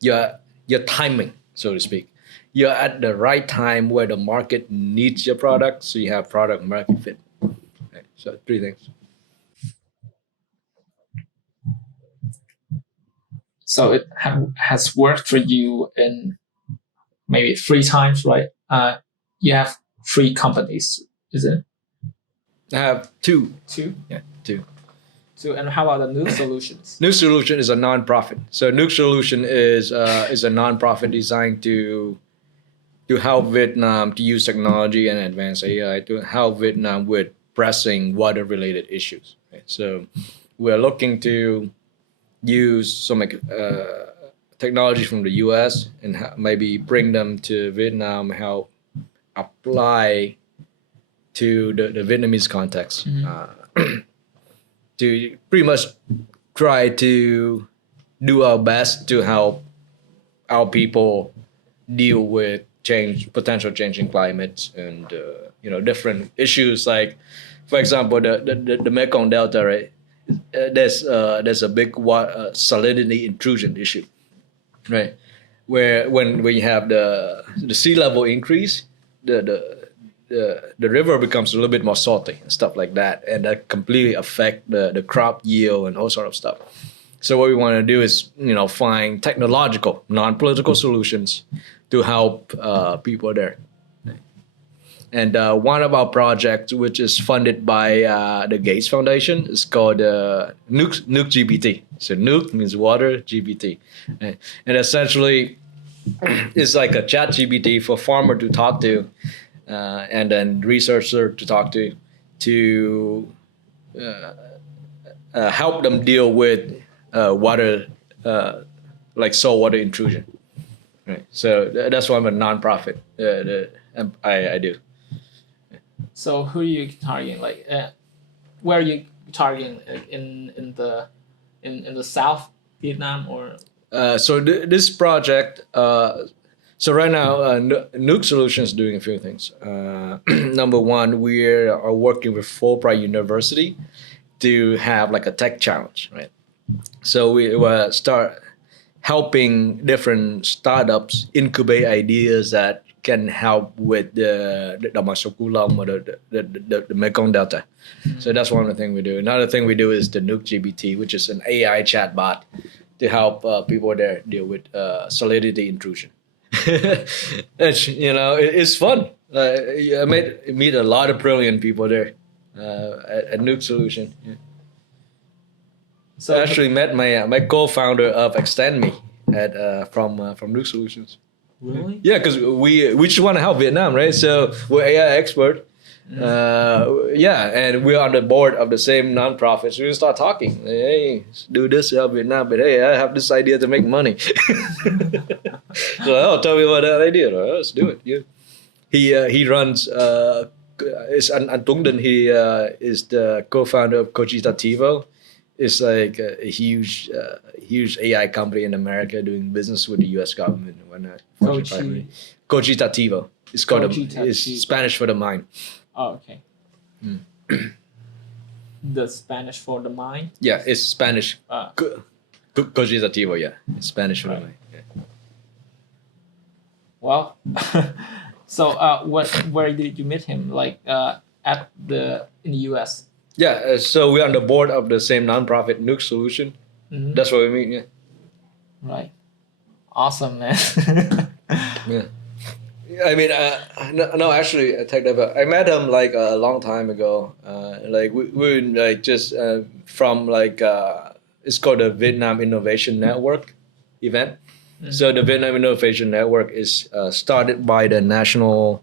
your timing, so to speak. You're at the right time where the market needs your product, so you have product market fit. Right? So 3 things. So it has worked for you in maybe 3 times, right? You have 3 companies, is it? I have 2. 2? Yeah, 2. So, and how about the Nuke Solutions? Nuke Solution is a non-profit. So Nuke Solution is a non-profit designed to help Vietnam to use technology and advanced AI to help Vietnam with pressing water-related issues. Right? So we're looking to use some technology from the U.S. and maybe bring them to Vietnam, help apply to the Vietnamese context, to pretty much try to do our best to help our people deal with potential changing climates and different issues, like for example the Mekong Delta, right? There's a big salinity intrusion issue, right? Where when you have the sea level increase, the river becomes a little bit more salty and stuff like that, and that completely affect the crop yield and all sort of stuff. So what we want to do is find technological, non-political solutions to help people there. And one of our projects, which is funded by the Gates Foundation, is called Nuke GPT. So Nuke means water, GPT, and essentially it's like a chat GPT for farmer to talk to, and then researcher to talk to help them deal with water, like saltwater intrusion. Right. So that's why I'm a nonprofit. I do. So who are you targeting? Like, where are you targeting in the South Vietnam or? This project, so right now, Nuke Solutions is doing a few things. Number one, we are working with Fulbright University to have like a tech challenge, right? So we will start helping different startups incubate ideas that can help with the Đồng bằng sông Cửu Long or the Mekong Delta. So that's one of the things we do. Another thing we do is the Nuke GPT, which is an AI chatbot to help people there deal with solidity intrusion. It's fun. I meet a lot of brilliant people there at Nuke Solution. Yeah. So I actually met my co-founder of Extendme from Nuke Solutions. Really? Yeah, because we just want to help Vietnam, right? So we're AI expert. Yeah, and we're on the board of the same nonprofit. So we start talking. Hey, do this to help Vietnam, but hey, I have this idea to make money. So, tell me about that idea. Let's do it. Yeah. He runs. Is An Tuong Dinh. He is the co-founder of Cogitativo. It's like a huge AI company in America doing business with the U.S. government and whatnot. Cogitativo. It's called it's Spanish for the mind. Oh, okay. The Spanish for the mind. Yeah, it's Spanish. Cogitativo. Yeah, it's Spanish for the mind. Yeah. Well, so where did you meet him? Like in the U.S. Yeah, so we're on the board of the same nonprofit Nuke Solution. Mm-hmm. That's where we meet. Yeah. Right. Awesome, man. Yeah. I mean, no, actually, I met him like a long time ago. Like we were like just from like it's called the Vietnam Innovation Network event. Mm-hmm. So the Vietnam Innovation Network is started by the National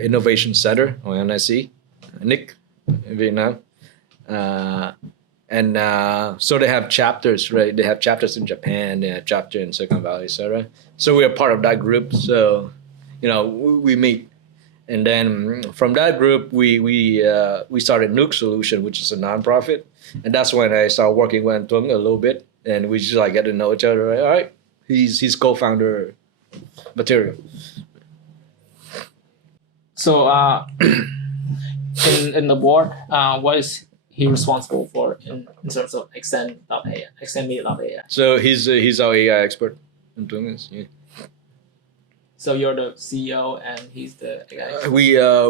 Innovation Center or NIC, NIC in Vietnam. So they have chapters, right? They have chapters in Japan, they have chapter in Silicon Valley, etc. So we are part of that group. So, we meet, and then from that group, we started Nuke Solution, which is a nonprofit, and that's when I started working with Tuong a little bit, and we just like get to know each other. Right? All right, he's co-founder material. So, in the board, what is he responsible for in terms of extendme.ai? So he's our AI expert in doing this. Yeah. So you're the CEO and he's the AI expert.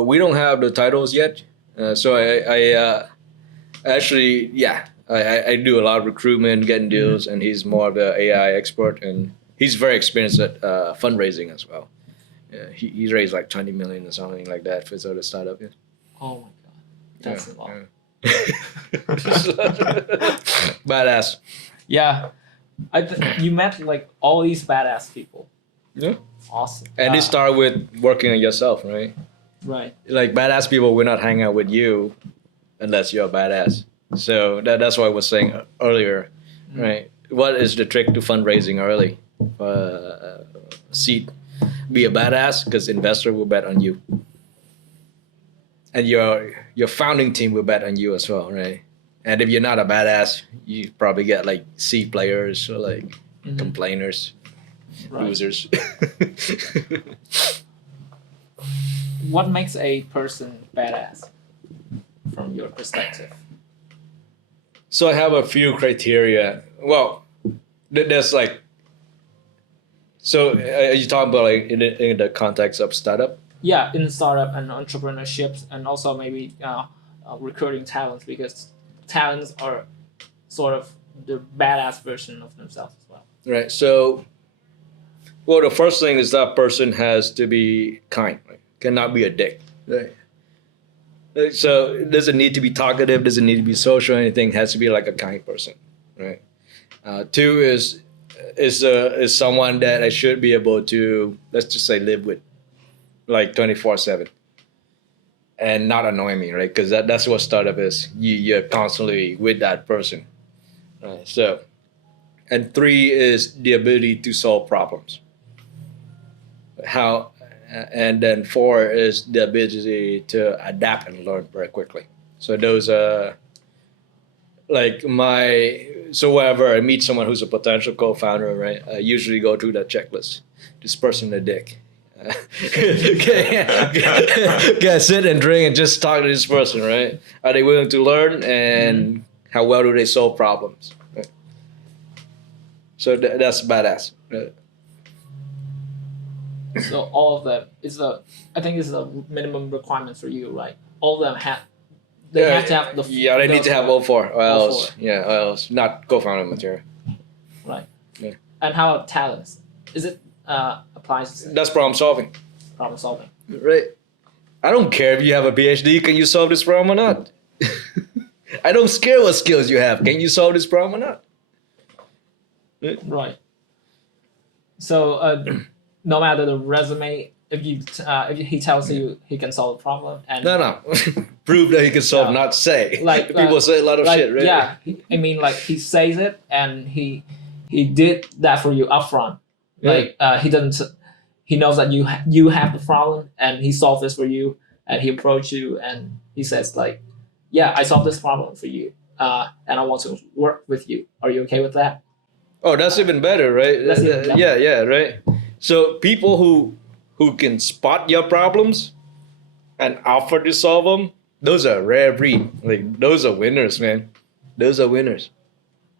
We don't have the titles yet. So I actually I do a lot of recruitment, getting deals, and he's more of the AI expert, and he's very experienced at fundraising as well. Yeah, he's raised like 20 million or something like that for the startup. Yeah. Oh my god, that's a lot. Yeah. Badass. Yeah, you met like all these badass people. Yeah. Awesome. And it started with working on yourself, right? Right. Like badass people will not hang out with you unless you're a badass. So that's what I was saying earlier, right? What is the trick to fundraising early? Seed. Be a badass because investor will bet on you. And your founding team will bet on you as well, right? And if you're not a badass, you probably get like C players or like complainers, losers. What makes a person badass from your perspective? So I have a few criteria. Well, there's like, so are you talking about like in the context of startup? Yeah, in startup and entrepreneurships, and also maybe recruiting talents, because talents are sort of the badass version of themselves as well. Right. So, well, the first thing is that person has to be kind. Right? Cannot be a dick. Right. So it doesn't need to be talkative. Doesn't need to be social or anything. It has to be like a kind person. Right. Two is someone that I should be able to, let's just say, live with, like 24/7, and not annoy me, right? Because that's what startup is. You're constantly with that person, right? So, and three is the ability to solve problems. How and then 4 is the ability to adapt and learn very quickly. So those are like so whenever I meet someone who's a potential co-founder, right, I usually go through that checklist. This person a dick. Can I sit and drink and just talk to this person, right? Are they willing to learn, and how well do they solve problems? Right? So that's badass. So all of them I think it's a minimum requirement for you, right? All of them have they have to have they need to have all 4 or all else 4. or else not co-founder material. Right. Yeah. And how about talents? Is it applies That's problem solving. problem solving? Right. I don't care if you have a PhD. Can you solve this problem or not? I don't care what skills you have. Can you solve this problem or not? Right. So no matter the resume, if he tells you he can solve a problem, and No. Prove that he can solve, No. not say. Like People say a lot of shit, right? Yeah, I mean, like he says it, and he did that for you upfront. Like he doesn't. He knows that you have the problem, and he solved this for you, and he approached you, and he says like, "Yeah, I solved this problem for you, and I want to work with you. Are you okay with that?" Oh, that's even better, right? That's even better. Yeah, right. So people who can spot your problems and offer to solve them, those are rare breed. Like those are winners, man. Those are winners.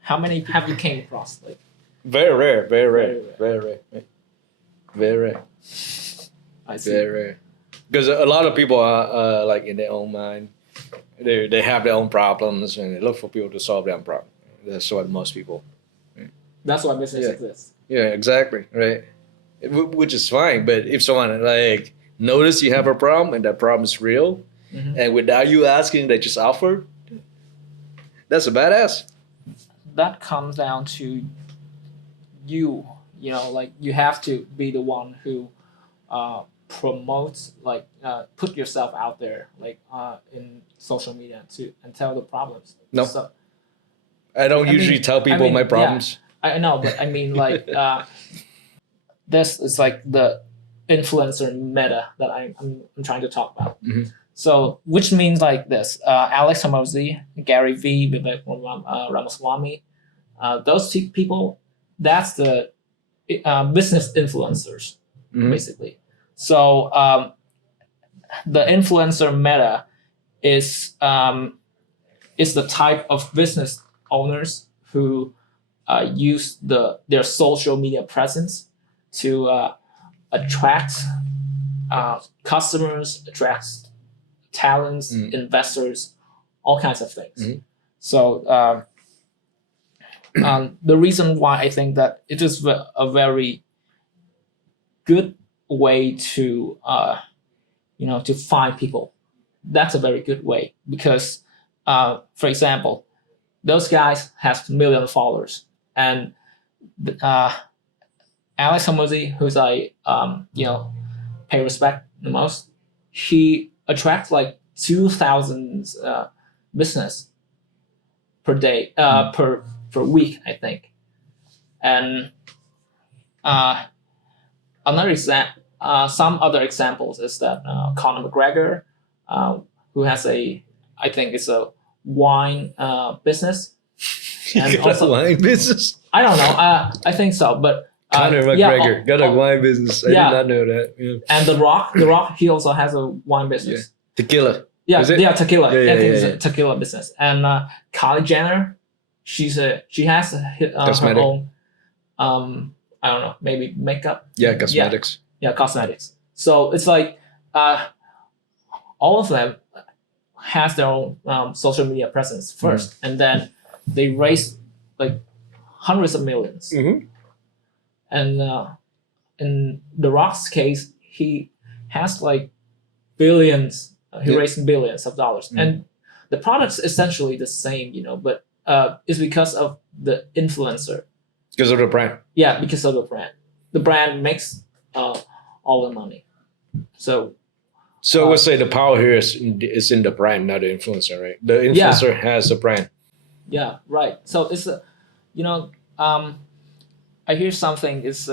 How many have you came across? Like Very rare, very rare, Very very rare, right? Very rare, I see. very rare. Because a lot of people are like in their own mind. They have their own problems and they look for people to solve their problem. That's what most people. That's why business Yeah. exists. Yeah, exactly, right. Which is fine, but if someone like notice you have a problem and that problem is real, and without you asking, they just offer, that's a badass. That comes down to you. You know, like you have to be the one who promotes, like put yourself out there, like in social media and tell the problems. No. So, I don't I usually mean- tell people I mean, my yeah. problems. I know, but I mean, like this is like the influencer meta that I'm trying to talk about. Mhm. So, which means like this: Alex Hormozi, Gary V, Vivek Ramaswamy, those two people. That's the business influencers, Mhm. basically. So the influencer meta is the type of business owners who use their social media presence to attract customers, attract talents, investors, all kinds of things. Mhm. So the reason why I think that it is a very good way to to find people. That's a very good way because, for example, those guys have million followers, and Alex Hormozi, who's I pay respect the most, he attracts like 2,000 business per day, per week, I think. And some other examples is that Conor McGregor, who has I think it's a wine business. You got a wine business? I don't know. I think so, but Conor McGregor got a wine business. I yeah. did not know that. Yeah. And The Rock, he also has a wine business. Tequila. Yeah, Is it? yeah, tequila. Yeah, I think it's yeah. a tequila business. And Kylie Jenner, she has her Cosmetic. own, I don't know, maybe makeup. Yeah, cosmetics. Yeah, cosmetics. So it's like all of them has their own social media presence first, and then they raise like hundreds of millions. Mhm. And in The Rock's case, he has like billions. He Yeah. raised billions of dollars, and the product's essentially the same, but it's because of the influencer. Because of the brand. Yeah, because of the brand. The brand makes all the money. So Let's say the power here is in the brand, not the influencer, right? The influencer has a brand. yeah, right. So it's I hear something is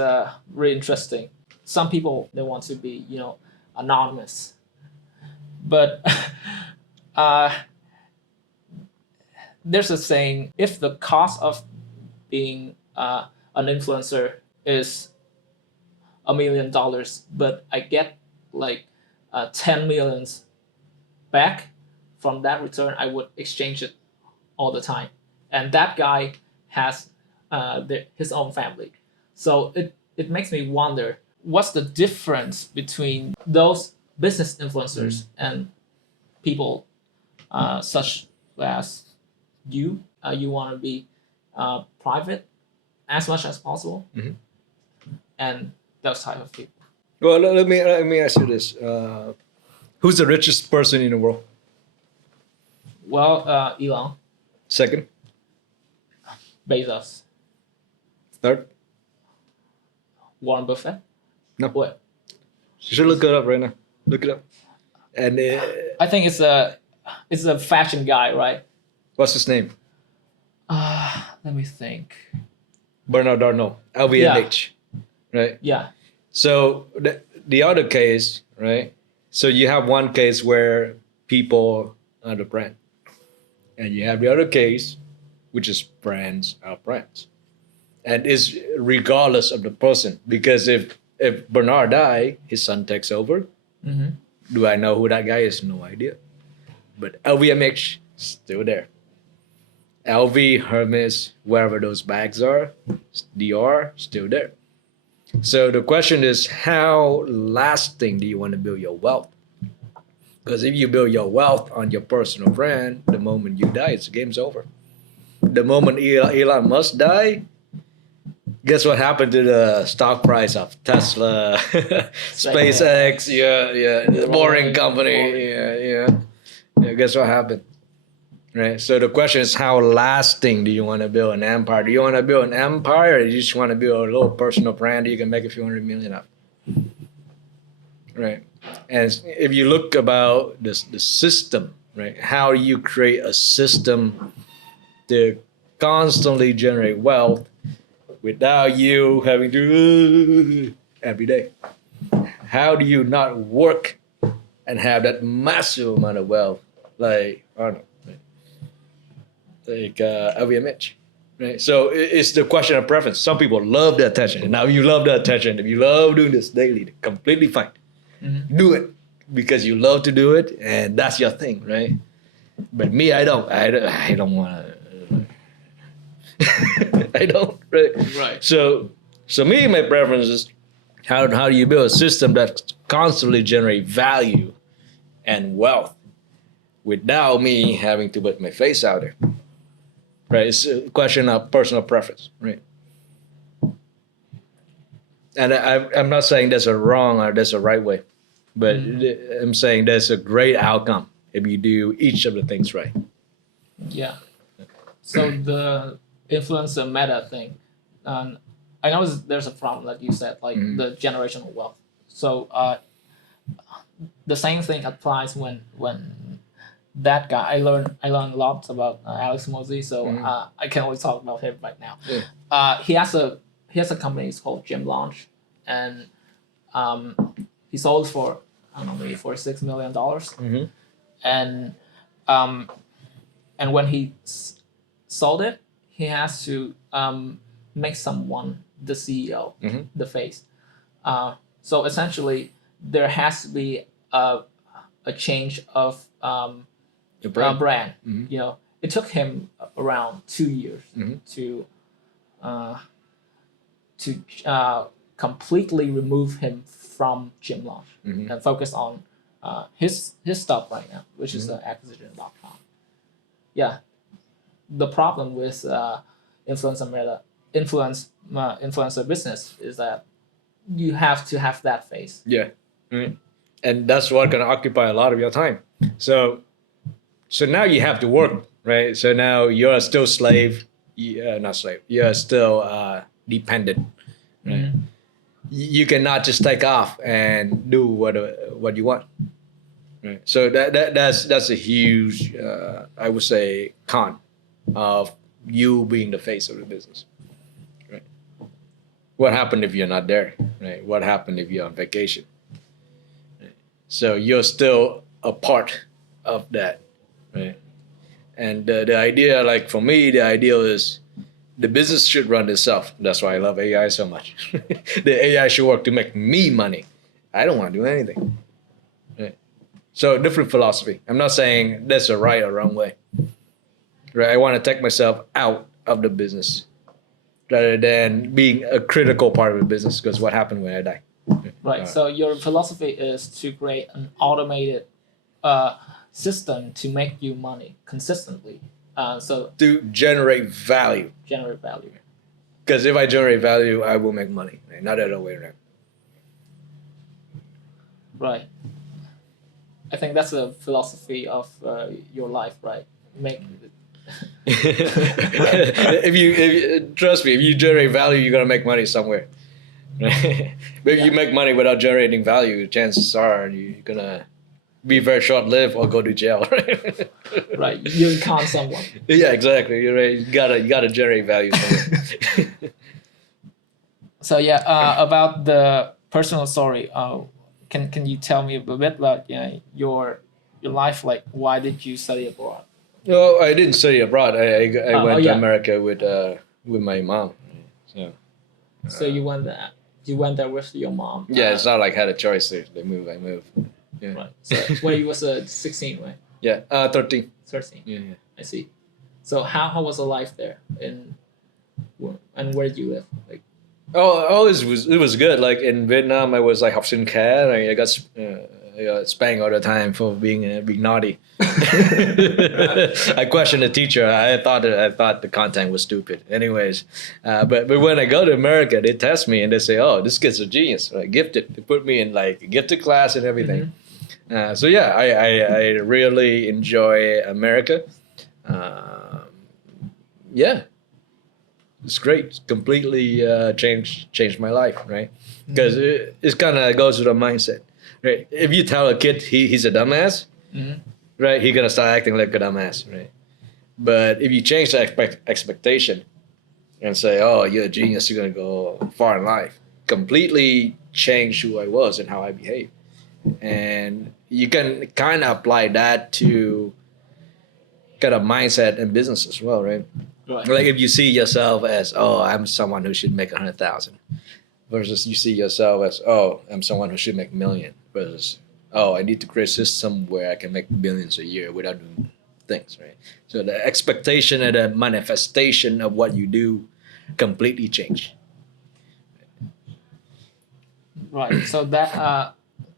really interesting. some people they want to be anonymous, but uh, there's a saying: if the cost of being an influencer is $1 million, but I get like 10 millions back from that return, I would exchange it all the time. And that guy has his own family, so it makes me wonder what's the difference between those business influencers and people such as you. You want to be private as much as possible, and those type of people. Well, let me ask you this: who's the richest person in the world? Well, Elon, Second, Bezos, third? Warren Buffett. No. What? You should look it up right now. Look it up. And I think it's a fashion guy, right? what's his name? Let me think. Bernard Arnault, LVMH, right? Yeah. So the other case, right? So you have one case where people are the brand, and you have the other case, which is brands are brands, and is regardless of the person. Because if Bernard die, his son takes over. Mm-hmm. Do I know who that guy is? No idea. But LVMH still there. LV, Hermes, wherever those bags are, Dior, still there. So the question is, how lasting do you want to build your wealth? Because if you build your wealth on your personal brand, the moment you die, the game's over. The moment Elon Musk die, guess what happened to the stock price of Tesla, SpaceX, the Boring Company, yeah. Guess what happened? Right. So the question is, how lasting do you want to build an empire? Do you want to build an empire, or do you just want to build a little personal brand that you can make a few $100 million of? Right. And if you look about the system, right, how do you create a system to constantly generate wealth without you having to every day? How do you not work and have that massive amount of wealth, like Arnold? Like LVMH, right? So it's the question of preference. Some people love the attention, and now you love the attention. If you love doing this daily, completely fine. Mm-hmm. Do it because you love to do it, and that's your thing, right? But me, I don't want to. I don't, right? Right. So me, my preference is how do you build a system that constantly generate value and wealth without me having to put my face out there. Right, it's a question of personal preference, right? And I'm not saying there's a wrong or there's a right way, but I'm saying there's a great outcome if you do each of the things right. Yeah. So the influencer meta thing, I know there's a problem, like you said, like the generational wealth. So the same thing applies when that guy. I learned a lot about Alex Mosley, so I can only talk about him right now. Yeah. He has a company. It's called Gym Launch, and he sold for I don't know, maybe for $6 million. Mm-hmm. And when he sold it, he has to make someone the CEO, the face. So essentially, there has to be a change of brand. Mm-hmm. It took him around 2 years to completely remove him from Gym Launch and focus on his stuff right now, which is acquisition.com. Yeah, the problem with influencer business is that you have to have that face. Yeah, and that's what gonna occupy a lot of your time. So now you have to work, right? So now you're still slave, not slave. You're still dependent, right? Mm-hmm. You cannot just take off and do what you want, right? So that's a huge, I would say, con of you being the face of the business, right? what happened if you're not there, right? What happened if you're on vacation? So you're still a part of that, right? And the idea, like for me, the ideal is the business should run itself. That's why I love AI so much. The AI should work to make me money. I don't want to do anything. Right? So different philosophy. I'm not saying that's a right or wrong way. Right? I want to take myself out of the business rather than being a critical part of the business, because what happened when I die? Right. So your philosophy is to create an automated system to make you money consistently. So To generate value. generate value. Because if I generate value, I will make money. Right? Not the other way around. Right. I think that's the philosophy of your life, right? Make if you trust me, if you generate value, you're gonna make money somewhere. Right? But if you make money without generating value, chances are you're gonna be very short-lived or go to jail. Right? right. You con someone. Yeah, exactly. You're right. You gotta generate value somewhere. So yeah, about the personal story. Can you tell me a bit about your life? Like, why did you study abroad? No, I didn't study abroad. I went to yeah. America with my mom. So So you went there. You went there with your mom. yeah, it's not like I had a choice. They move, I move. Yeah. Right. So when you was 16, right? Yeah, 13. 13. Yeah, yeah. I see. So how was the life there and where did you live? Like, It was good. Like in Vietnam, I was like học sinh khá. Like I got spanked all the time for being naughty. I questioned the teacher. I thought the content was stupid. Anyways, but when I go to America, they test me and they say, "Oh, this kid's a genius, like gifted." They put me in like gifted class and everything. So yeah, I really enjoy America. Yeah, it's great. It's completely changed my life, right? Because it kind of goes with a mindset, right? If you tell a kid he's a dumbass, right, he's gonna start acting like a dumbass, right? But if you change the expectation and say, "Oh, you're a genius, you're gonna go far in life," completely change who I was and how I behave, and you can kind of apply that to kind of mindset in business as well, right? right. Like if you see yourself as, "Oh, I'm someone who should make 100,000," versus you see yourself as, "Oh, I'm someone who should make 1,000,000," versus, "Oh, I need to create a system where I can make billions a year without doing things," right? So the expectation and the manifestation of what you do completely change. Right. So that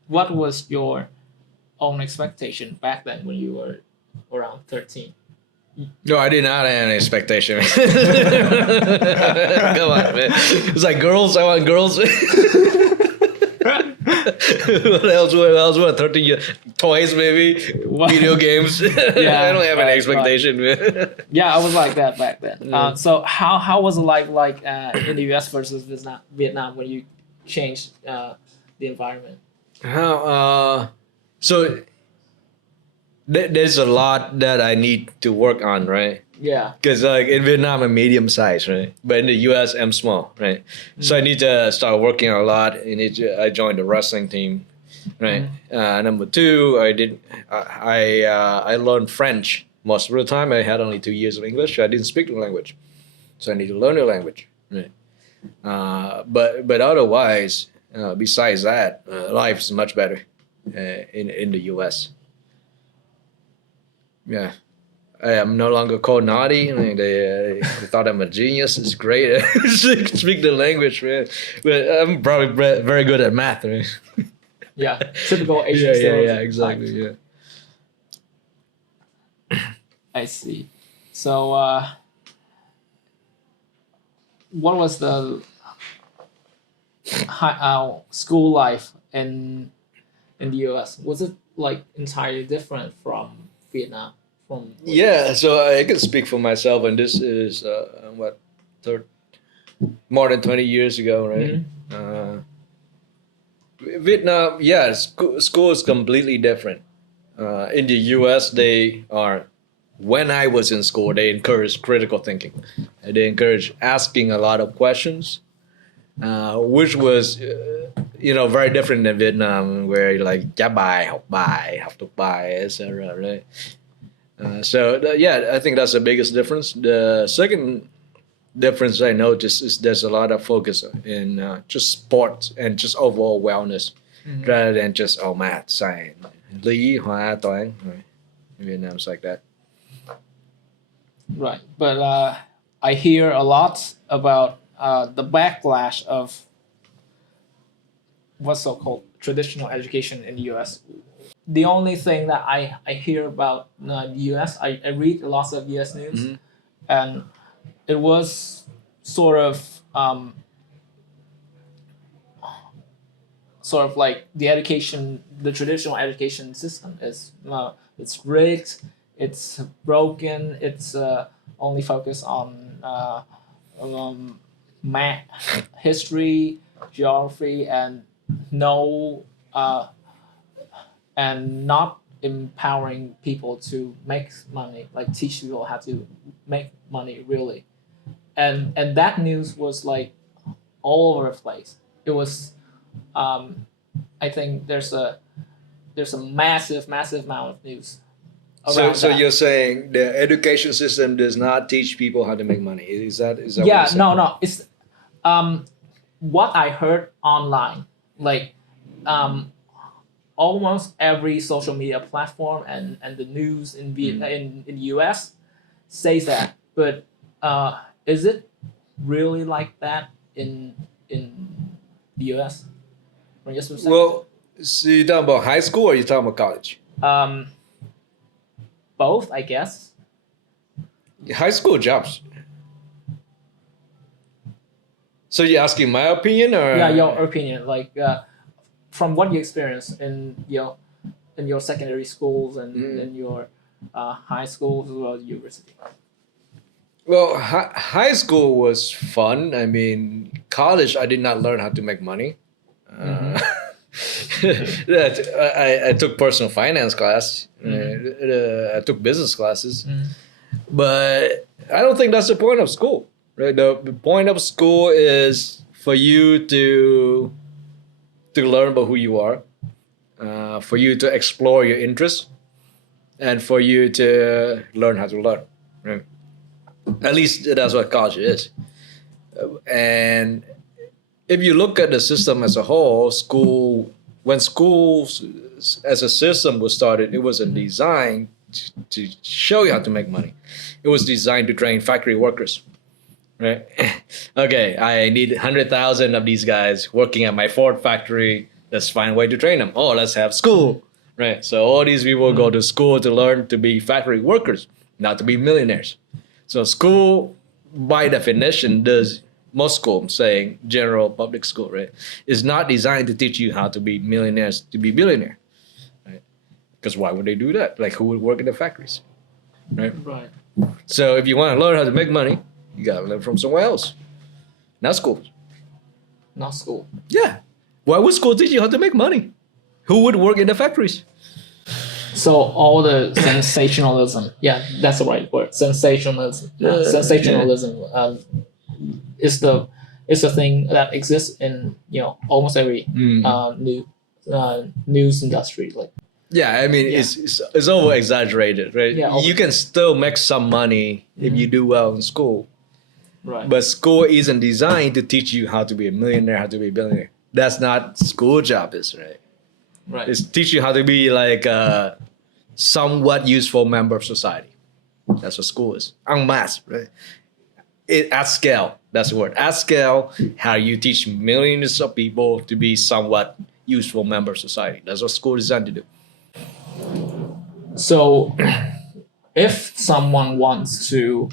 what was your own expectation back then when you were around 13? No, I did not have any expectation. Come on, man. It's like girls. I want girls. What else? What else? What 13 years? Toys, maybe. Video games. Yeah, I don't have any right, expectation. Man. Yeah, I was like that back then. So how was it like in the US versus Vietnam when you changed the environment? How? So there's a lot that I need to work on, right? Yeah. Because like in Vietnam, I'm medium size, right? But in the US, I'm small, right? So I need to start working a lot. I joined the wrestling team, right? Number two, I learned French most of the time. I had only 2 years of English. I didn't speak the language, so I need to learn the language, right? But otherwise, besides that, life is much better in the US. Yeah. I am no longer called naughty. I mean, they thought I'm a genius. It's great. Speak the language, man. But I'm probably very good at math, right? Yeah. Typical Asian Yeah, exactly. Yeah. I see. So what was the school life in the US? Was it like entirely different from Vietnam? Yeah, so I can speak for myself, and this is more than 20 years ago, right? Vietnam, yeah, school is completely different. In the US, when I was in school, they encouraged critical thinking. They encouraged asking a lot of questions, which was very different than Vietnam, where like trả bài, học thuộc bài, etc. Right? I think that's the biggest difference. The second difference I noticed is there's a lot of focus in just sports and just overall wellness, rather than just math, science, lý, hóa, toán. Right? In Vietnam, it's like that. Right, but I hear a lot about the backlash of what's so-called traditional education in the U.S. The only thing that I hear about the U.S., I read lots of U.S. news, and it was sort of like the traditional education system is it's rigged, it's broken, it's only focused on math, history, geography, and no and not empowering people to make money, like teach people how to make money really. And that news was like all over the place. It was I think there's a massive amount of news around So that. you're saying the education system does not teach people how to make money? Is that what you're Yeah, saying? no, it's what I heard online, like almost every social media platform and the news in in the US says that, but is it really like that in the US from your perspective? Well, so you're talking about high school or you're talking about college? Both, I guess. High school jobs. So you're asking my opinion, or Yeah, your opinion, like from what you experience in your secondary schools and in your high schools as well as university. Well, high school was fun. I mean, college, I did not learn how to make money. I took personal finance class. I took business classes, but I don't think that's the point of school. Right? The point of school is for you to learn about who you are, for you to explore your interests, and for you to learn how to learn. Right? At least that's what college is. And if you look at the system as a whole, when schools as a system was started, it wasn't designed to show you how to make money. It was designed to train factory workers. Right? Okay, I need 100,000 of these guys working at my Ford factory. Let's find a way to train them. Oh, let's have school. Right? So all these people go to school to learn to be factory workers, not to be millionaires. So school, by definition, most school, saying general public school, right, is not designed to teach you how to be millionaires, to be billionaire, right? Because why would they do that? Like, who would work in the factories, right? Right. So if you want to learn how to make money, you gotta learn from somewhere else, not school. Not school. Yeah. Why would school teach you how to make money? Who would work in the factories? So all the sensationalism, yeah, that's the right word. Sensationalism. Sensationalism is the thing that exists in almost every news industry. Like Yeah, I mean, it's over exaggerated, right? Yeah, you can still make some money if you do well in school, right. but school isn't designed to teach you how to be a millionaire, how to be a billionaire. That's not school job is, right? Right. It's teach you how to be like a somewhat useful member of society. That's what school is. En masse, right? At scale, that's the word. At scale, how you teach millions of people to be somewhat useful member of society. That's what school is designed to do. So if someone wants to,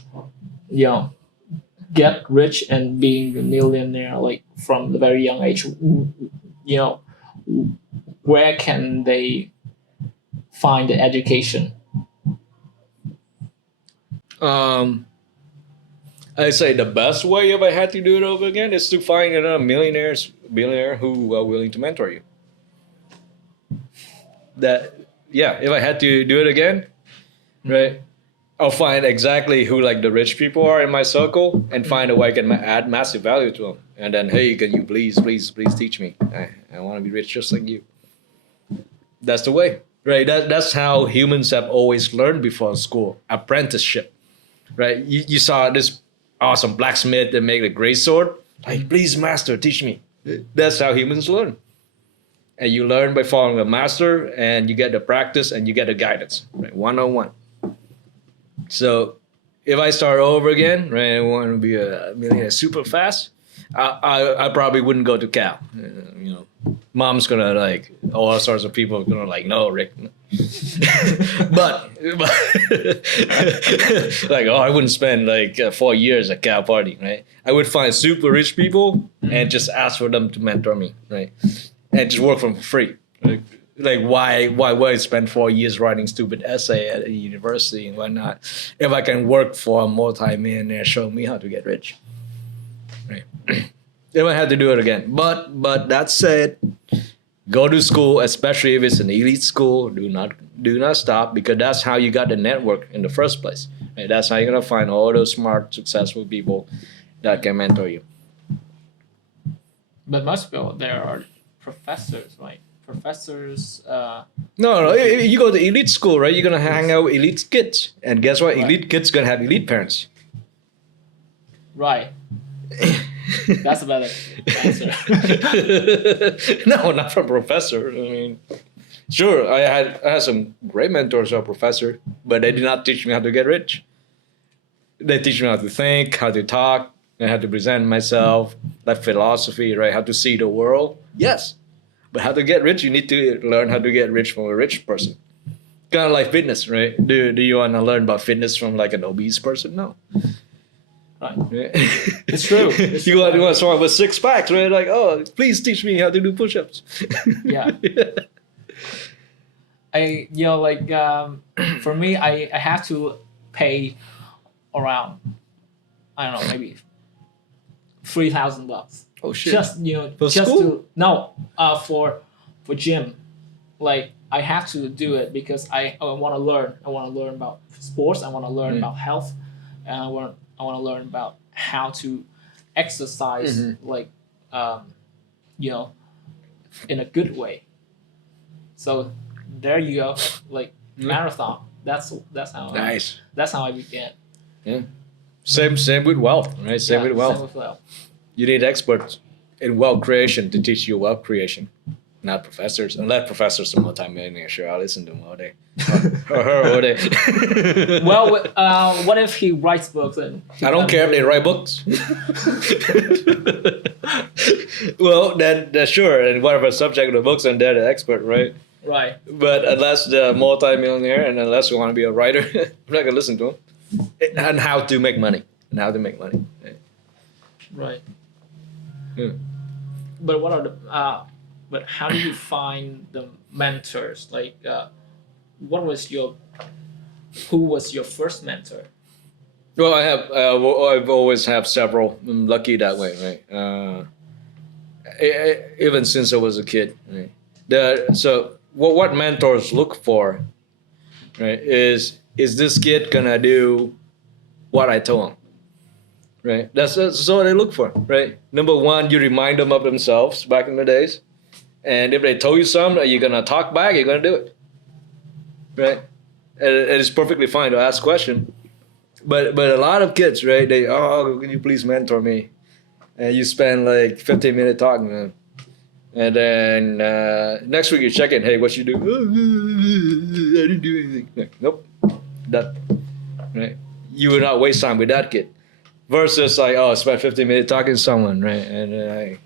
get rich and being a millionaire, like from the very young age, where can they find the education? I say the best way if I had to do it over again is to find a billionaire who are willing to mentor you. If I had to do it again, right? I'll find exactly who like the rich people are in my circle and find a way I can add massive value to them. And then, hey, can you please teach me? I want to be rich just like you. That's the way, right? That's how humans have always learned before school. Apprenticeship, right? You saw this awesome blacksmith that made a great sword. Like, please, master, teach me. That's how humans learn. And you learn by following a master, and you get the practice, and you get the guidance, right? 101. So if I start over again, right, I want to be a millionaire super fast, I probably wouldn't go to Cal. You know, mom's gonna like all sorts of people are gonna like, no, Rick. but like, oh, I wouldn't spend like 4 years at Cal party, right? I would find super rich people and just ask for them to mentor me, right? And just work for them for free. Like why would I spend 4 years writing stupid essay at a university and whatnot if I can work for a multi-millionaire showing me how to get rich, right? If I had to do it again, but that said, go to school, especially if it's an elite school. Do not stop, because that's how you got the network in the first place. Right? That's how you're gonna find all those smart, successful people that can mentor you. But most people there are professors, right? Professors. No, you go to elite school, right? You're gonna hang out with elite kids, and guess what? Right. Elite kids gonna have elite parents. Right. That's a better answer. No, not from professor. I mean, sure, I had some great mentors or professor, but they did not teach me how to get rich. They teach me how to think, how to talk, and how to present myself, like philosophy, right? How to see the world. Yes. But how to get rich, you need to learn how to get rich from a rich person. Kind of like fitness, right? Do you want to learn about fitness from like an obese person? No. Right. Yeah. It's true. You want to start with 6 packs, right? Like, oh, please teach me how to do push-ups. Yeah. For me, I have to pay around, I don't know, maybe $3,000. Oh shit! Just for just school? to no, for gym, like I have to do it because I want to learn. I want to learn about sports. I want to learn about health, and I want to learn about how to exercise, like, in a good way. So there you go, like marathon. That's how Nice. that's how I began. Yeah. Same with wealth, right? Same with wealth. Same with wealth. You need experts in wealth creation to teach you wealth creation, not professors. Unless professors are multi-millionaire, sure, I'll listen to them all day. Or her all day. Well, what if he writes books and I don't care if they write books. Well, then sure, and whatever subject of the books, and they're the expert, right? Right. But unless they're multi-millionaire and unless you want to be a writer, I'm not gonna listen to them. And how to make money. Right. Yeah. But what are the but how do you find the mentors? Like, who was your first mentor? Well, I've always have several. I'm lucky that way, right? Even since I was a kid, right? So what mentors look for, right? Is this kid gonna do what I told him? Right. That's what they look for, right? Number one, you remind them of themselves back in the days, and if they told you something, you're gonna talk back. You're gonna do it, right? And it's perfectly fine to ask questions, but a lot of kids, right? Can you please mentor me? And you spend like 15 minutes talking to them, and then next week you check in. Hey, what you do? I didn't do anything. Nope, that right. You will not waste time with that kid. Versus like, spend 15 minutes talking to someone, right? And then I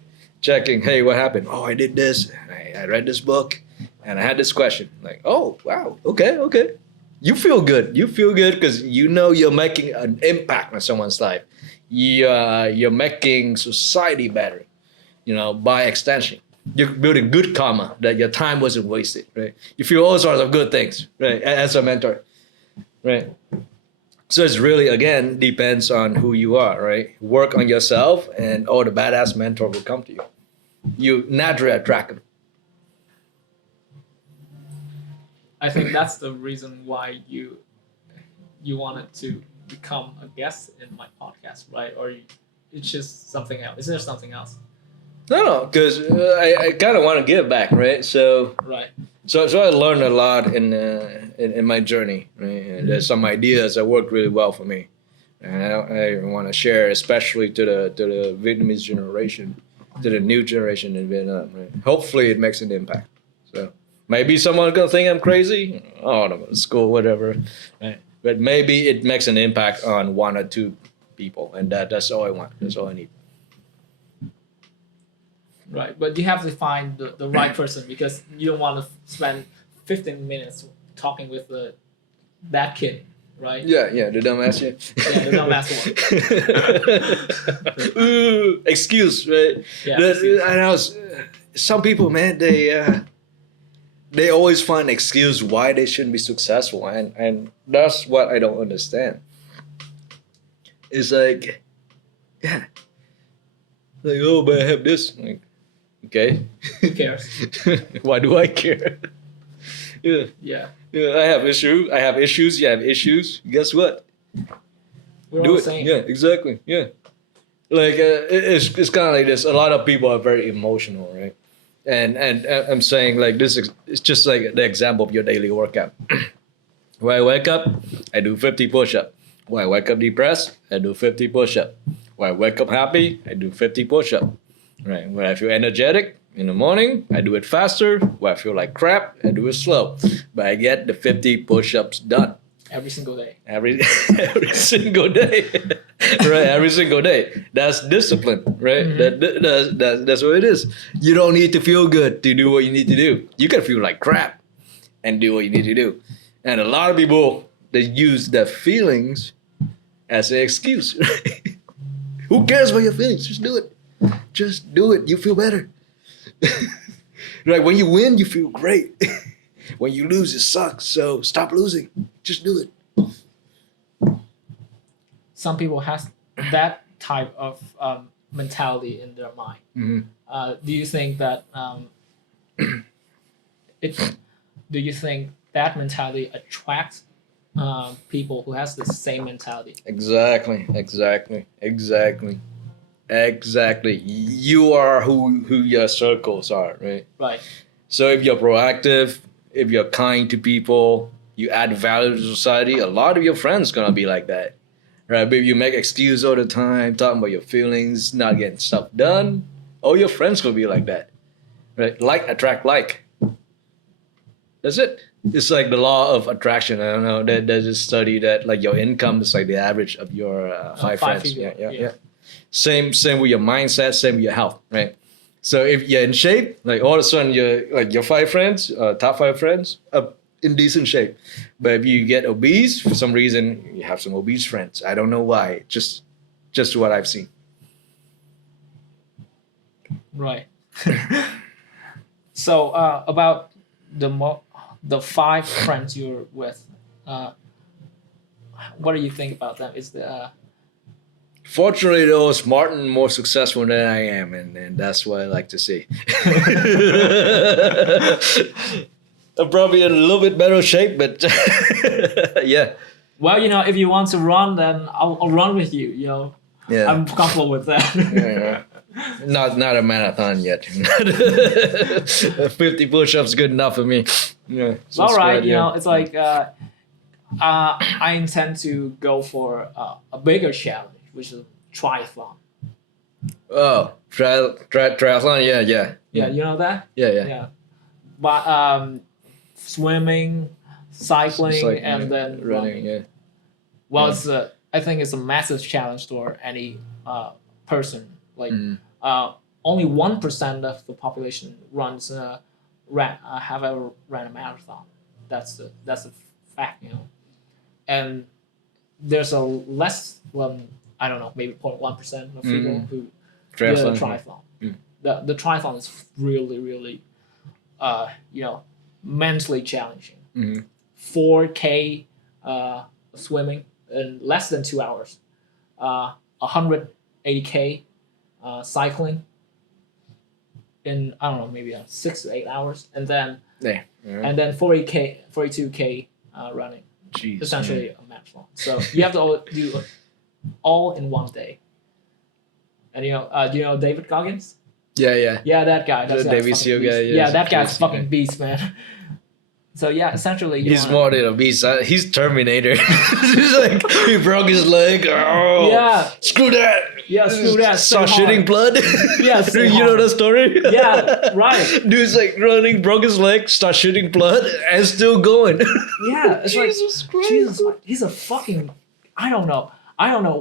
checking, hey, what happened? Oh, I did this. I read this book, and I had this question. Like, oh, wow, okay. You feel good. You feel good because you know you're making an impact on someone's life. You're making society better, by extension. You're building good karma, that your time wasn't wasted, right? You feel all sorts of good things, right? As a mentor, right? So it's really, again, depends on who you are, right? Work on yourself, and the badass mentor will come to you. You naturally attract them. I think that's the reason why you you wanted to become a guest in my podcast, right? Or it's just something else? Is there something else? No, because I kind of want to give back, right? So Right. So I learned a lot in my journey. Right? And there's some ideas that worked really well for me, and I want to share, especially to the Vietnamese generation, to the new generation in Vietnam. Right? Hopefully, it makes an impact. So maybe someone's gonna think I'm crazy. Oh, I'm going to school, whatever. Right? But maybe it makes an impact on one or two people, and that's all I want. That's all I need. Right, but you have to find the right person because you don't want to spend 15 minutes talking with that kid, right? Yeah, the dumbass. Yeah, the dumbass one. Ooh, excuse, right? Yeah, I know some people, man, they always find an excuse why they shouldn't be successful, and that's what I don't understand. It's like, yeah, like, oh, but I have this. Like, okay. Who cares? Why do I care? Yeah. Yeah. Yeah, I have issues. I have issues. You have issues. Guess what? We're Do all it. saying. Yeah, exactly. Yeah. Like it's kind of like this. A lot of people are very emotional, right? And I'm saying like this is it's just like the example of your daily workout. When I wake up, I do 50 push-up. When I wake up depressed, I do 50 push-up. When I wake up happy, I do 50 push-up. Right. When I feel energetic in the morning, I do it faster. When I feel like crap, I do it slow. But I get the 50 push-ups done. Every single day. Every single day. Right, every single day. That's discipline, right? Mm-hmm. That's what it is. You don't need to feel good to do what you need to do. You can feel like crap and do what you need to do. And a lot of people, they use their feelings as an excuse. Right? Who cares about your feelings? Just do it. Just do it. You feel better. Right, when you win, you feel great. When you lose, it sucks. So stop losing. Just do it. Some people has that type of mentality in their mind. Mm-hmm. Do you think that do you think that mentality attracts people who has the same mentality? Exactly. You are who your circles are, right? Right. So if you're proactive, if you're kind to people, you add value to society, a lot of your friends gonna be like that. Right? But if you make excuses all the time, talking about your feelings, not getting stuff done, all your friends gonna be like that. Right? Like attract like. That's it. It's like the law of attraction. I don't know. There's a study that like your income is like the average of your five friends. People. Yeah. Same with your mindset. Same with your health. Right. So if you're in shape, like all of a sudden you're like your five friends, top five friends, are in decent shape. But if you get obese for some reason, you have some obese friends. I don't know why. Just what I've seen. Right. So about the five friends you're with, what do you think about them? Is the Fortunately, they're all smart and more successful than I am, and that's what I like to see. I'm probably in a little bit better shape, but yeah. Well, if you want to run, then I'll run with you. Yeah. I'm comfortable with that. Yeah. Not a marathon yet. 50 push-ups good enough for me. Yeah. All right, it's like I intend to go for a bigger challenge, which is triathlon. Oh, triathlon, yeah. Yeah, you know that? Yeah. But swimming, cycling, and then running. Yeah. Well, it's I think it's a massive challenge for any person. Like only 1% of the population runs have ever ran a marathon. That's a fact, And there's a less I don't know, maybe 0.1% of people who do a triathlon. The triathlon is really, really mentally challenging. 4K swimming in less than 2 hours. 180K cycling in, I don't know, maybe 6 to 8 hours, and then 42K running. Jeez, essentially a marathon. So you have to do it all in one day. And do you know David Goggins? Yeah. Yeah, that guy. That The guy's Navy fucking SEAL beast. guy, Yeah, he's that guy's crazy, fucking man. beast, man. So yeah, essentially He's more than a beast. He's Terminator. He's like, he broke his leg. Oh, Yeah. Screw that. Yeah, screw that. Start stay shitting hard. blood. Yeah, stay you know hard. the story? Yeah, right. Dude's like running, broke his leg, start shitting blood, and still going. Yeah, it's Jesus like Christ. Jesus, he's a fucking. I don't know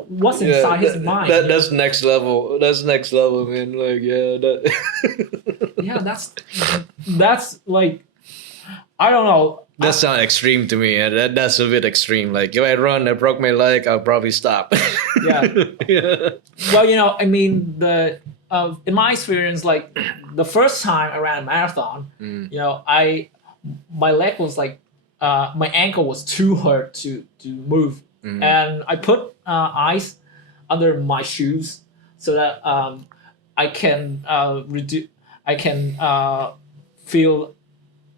what's inside his mind. That's next level. That's next level, man. Like, yeah, that. Yeah, that's like, I don't know. That sounds extreme to me. That's a bit extreme. Like, if I run, I broke my leg, I'll probably stop. Yeah. Yeah. Well, I mean, in my experience, like the first time I ran a marathon, my leg was like, my ankle was too hurt to move, and I put ice under my shoes so that I can reduce, I can feel,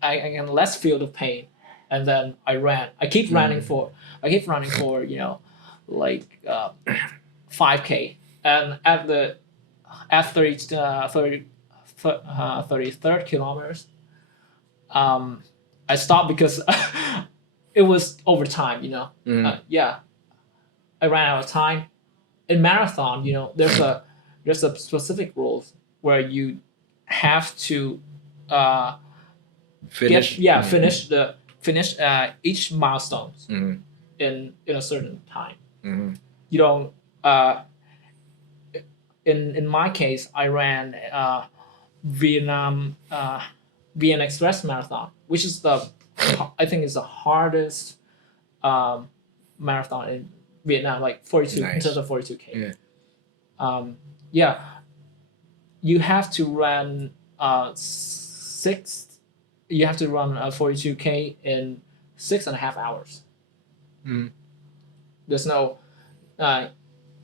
I can less feel the pain, and then I ran. I keep running for like 5K, and at 33rd kilometers, I stopped because it was over time. Yeah, I ran out of time. In marathon, there's a specific rules where you have to Finish. finish each milestones in a certain time. You don't. In my case, I ran Vietnam Express Marathon, which is I think is the hardest marathon in Vietnam, like 42 in Nice. terms of 42K. Yeah. Yeah, you have to run You have to run 42K in 6.5 hours. There's no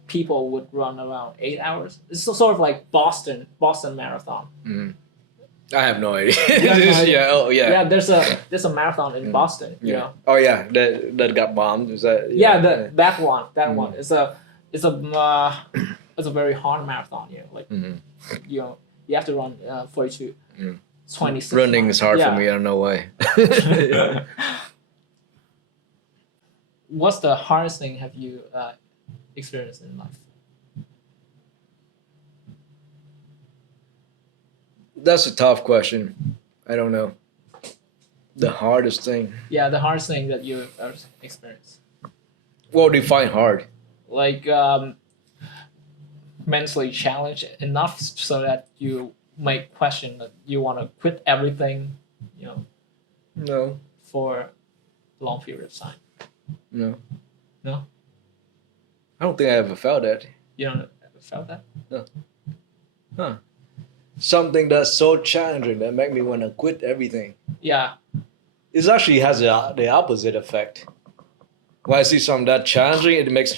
people would run around 8 hours. It's sort of like Boston Marathon. I have no idea. You have no idea? Yeah. Oh, yeah. Yeah, there's a marathon in Boston. Yeah. Oh, yeah. That got bombed. Is that? Yeah, that one. It's a very hard marathon. You have to run 42. 26 Running miles. is hard Yeah. for me. I don't know why. What's the hardest thing have you experienced in life? That's a tough question. I don't know. The hardest thing. Yeah, the hardest thing that you ever experienced. What do you find hard? Like mentally challenged enough so that you might question that you want to quit everything, No. for a long period of time. No. No? I don't think I ever felt that. You don't ever felt that? Huh. Something that's so challenging that make me want to quit everything. Yeah. It actually has the opposite effect. When I see something that challenging, it makes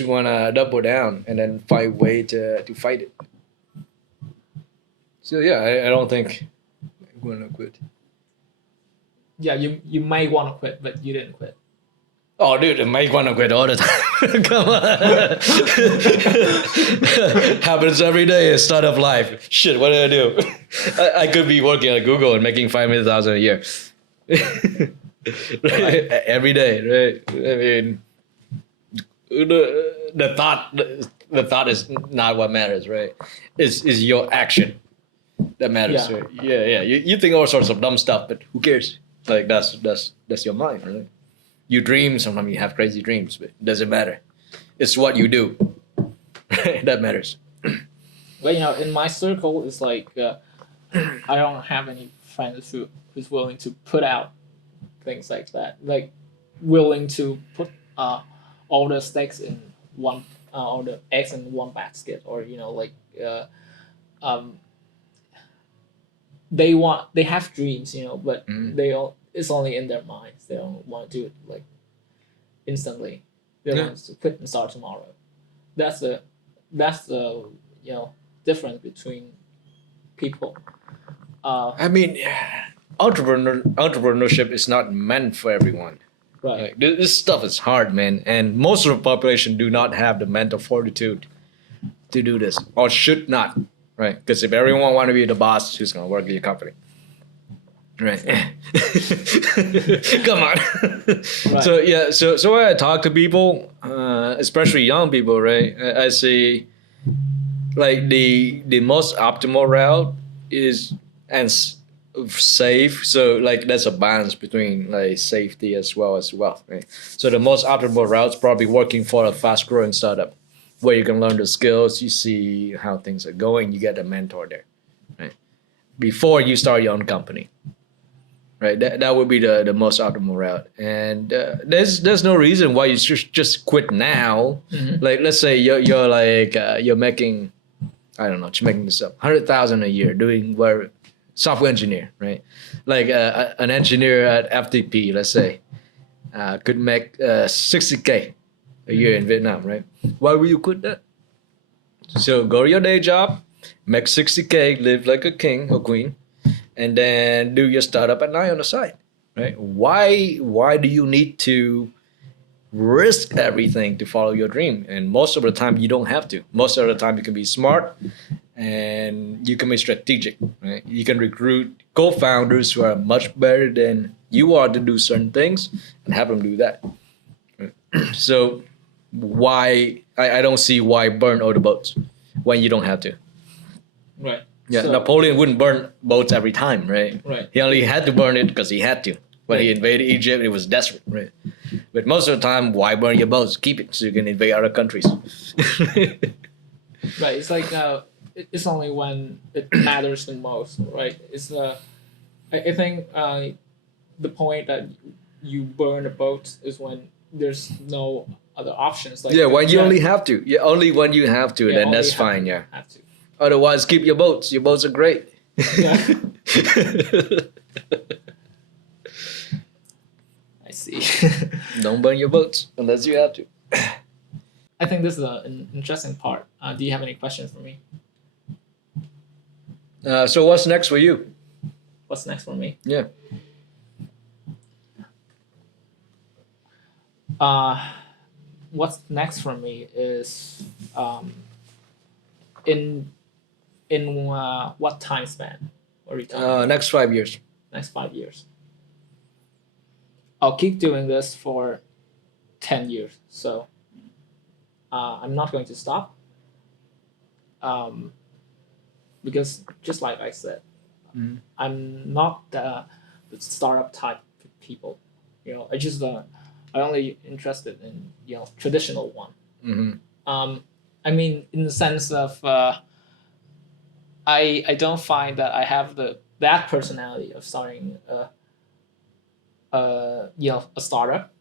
me want to double down and then find a way to fight it. So yeah, I don't think I'm going to quit. Yeah, you may want to quit, but you didn't quit. Oh, dude, I might want to quit all the time. Come on. Happens every day at startup life. Shit, what do I do? I could be working at Google and making $500,000 a year. Right? Every day, right? I mean, the thought is not what matters, right? Is your action that matters. Yeah. Right? Yeah. You think all sorts of dumb stuff, but who cares? Like that's your mind, right? You dream, sometimes you have crazy dreams, but it doesn't matter. It's what you do. That matters. But in my circle, it's like I don't have any friends who's willing to put out things like that, like willing to put all the stakes in one, all the eggs in one basket, or they have dreams, but it's only in their minds. They don't want to do it like instantly. They want to quit and start tomorrow. That's the difference between people. I mean, entrepreneurship is not meant for everyone. Right. Like, this stuff is hard, man, and most of the population do not have the mental fortitude to do this, or should not, right? Because if everyone want to be the boss, who's going to work at your company? Right. Come on. Right. So yeah, so when I talk to people, especially young people, right? I say like the most optimal route is safe. So like there's a balance between like safety as well as wealth, right? So the most optimal route is probably working for a fast growing startup where you can learn the skills, you see how things are going, you get a mentor there, right? Before you start your own company. Right, that would be the most optimal route, and there's no reason why you should just quit now. Mm-hmm. Like let's say you're like you're making, I don't know, just making this up, 100,000 a year doing where software engineer, right? Like an engineer at FTP, let's say, could make 60K a year in Vietnam, right? Why would you quit that? So go to your day job, make 60K, live like a king or queen, and then do your startup at night on the side, right? Why do you need to risk everything to follow your dream? And most of the time you don't have to. Most of the time you can be smart and you can be strategic, right? You can recruit co-founders who are much better than you are to do certain things and have them do that. So why I don't see why burn all the boats when you don't have to. Right. Yeah, So- Napoleon wouldn't burn boats every time, right? Right. He only had to burn it because he had to. When he Right. invaded Egypt, he was desperate, right? But most of the time, why burn your boats? Keep it so you can invade other countries. Right. It's like it's only when it matters the most, right? It's I think the point that you burn a boat is when there's no other options. Like Yeah, when you only have to. Yeah, only when you have to, yeah, then only that's have fine. to- Yeah. Have to. Otherwise, keep your boats. Your boats are great. Yeah. I see. Don't burn your boats unless you have to. I think this is an interesting part. Do you have any questions for me? So what's next for you? What's next for me? Yeah. What's next for me is in what time span? What are you talking about? Next 5 years. Next 5 years. I'll keep doing this for 10 years. So I'm not going to stop. Because just like I said, Mhm. I'm not the startup type of people. I only interested in traditional one. Mm-hmm. I mean, in the sense of I don't find that I have that personality of starting a startup.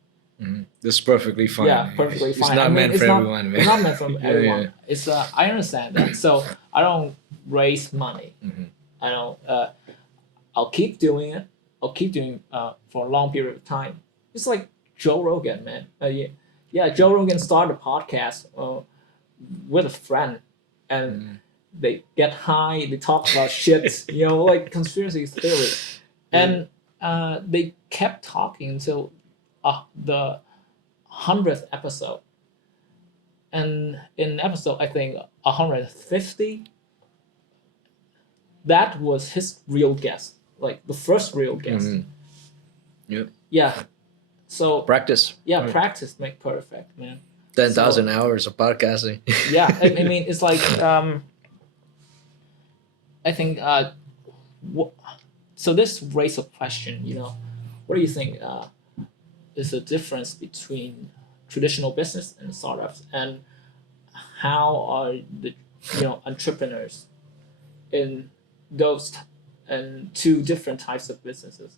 Mm-hmm. That's perfectly fine. Yeah, perfectly fine. It's not meant for everyone, man. It's not meant for Yeah, everyone. yeah. It's I understand that. So I don't raise money. Mhm. I don't. I'll keep doing it. I'll keep doing for a long period of time. It's like Joe Rogan, man. Joe Rogan started a podcast with a friend, and they get high. They talk about shit, like conspiracy theory, and they kept talking until the 100th episode. And in episode, I think 150, that was his real guest, like the first real guest. Mhm. Yep. Yeah. So Practice. Right. practice make perfect, man. 10,000 hours of podcasting. Yeah, I mean, it's like I think so this raises a question. What do you think is the difference between traditional business and startups, and how are the entrepreneurs in those and two different types of businesses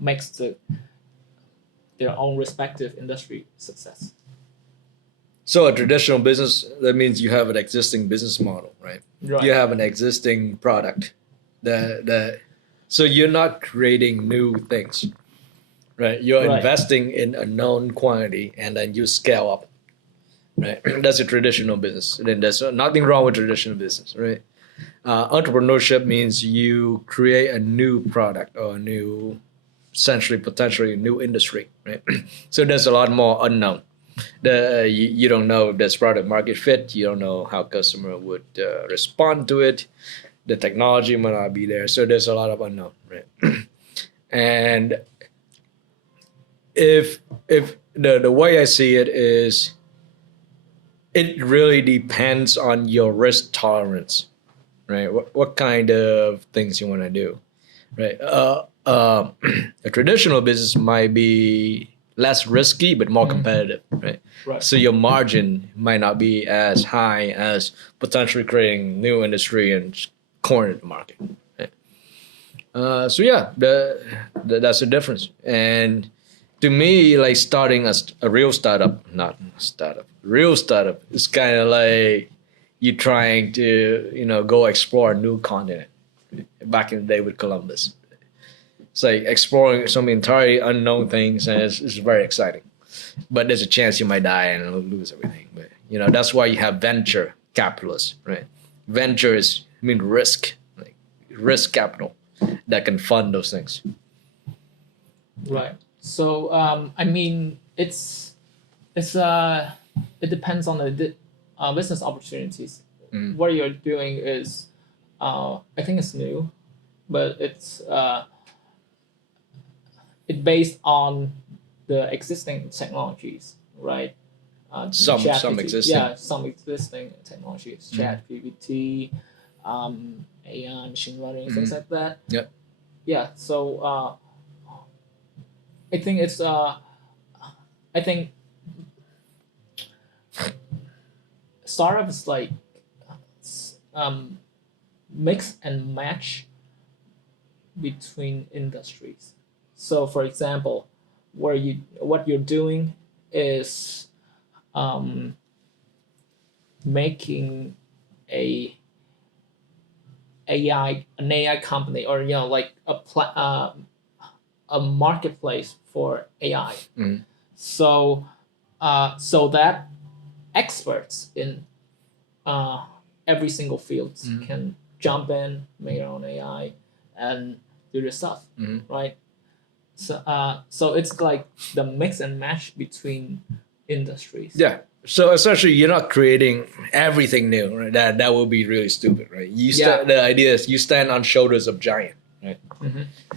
makes their own respective industry success? So a traditional business, that means you have an existing business model, right? Right. You have an existing product so you're not creating new things, right? You're Right. investing in a known quantity and then you scale up, right? That's a traditional business. And then there's nothing wrong with traditional business, right? Entrepreneurship means you create a new product or a new, essentially, potentially a new industry, right? So there's a lot more unknown. You don't know if there's product market fit. You don't know how customer would respond to it. The technology might not be there. So there's a lot of unknown, right? And if the way I see it is, it really depends on your risk tolerance, right? What kind of things you want to do, right? A traditional business might be less risky but more competitive, right? Right. So your margin might not be as high as potentially creating new industry and corner the market. Right? So yeah, that's the difference. And to me, like starting a real startup, not a startup, real startup is kind of like you trying to go explore a new continent. Back in the day with Columbus, it's like exploring some entirely unknown things, and it's very exciting. But there's a chance you might die and lose everything. But that's why you have venture capitalists, right? Venture is risk, like risk capital that can fund those things. Right. So I mean, it depends on the business opportunities. What you're doing is, I think it's new, but it's based on the existing technologies, right? Some ChatGPT, existing. yeah, some existing technologies, ChatGPT, AI, machine learning, things like that. Yep. Yeah. So I think I think startup is like mix and match between industries. So, for example, what you're doing is making a an AI company, or like a marketplace for AI. So so that experts in every single field can jump in, make their own AI, and do their stuff, right? So it's like the mix and match between industries. Yeah. So essentially, you're not creating everything new, right? That would be really stupid, right? The idea is you stand on shoulders of giant, right?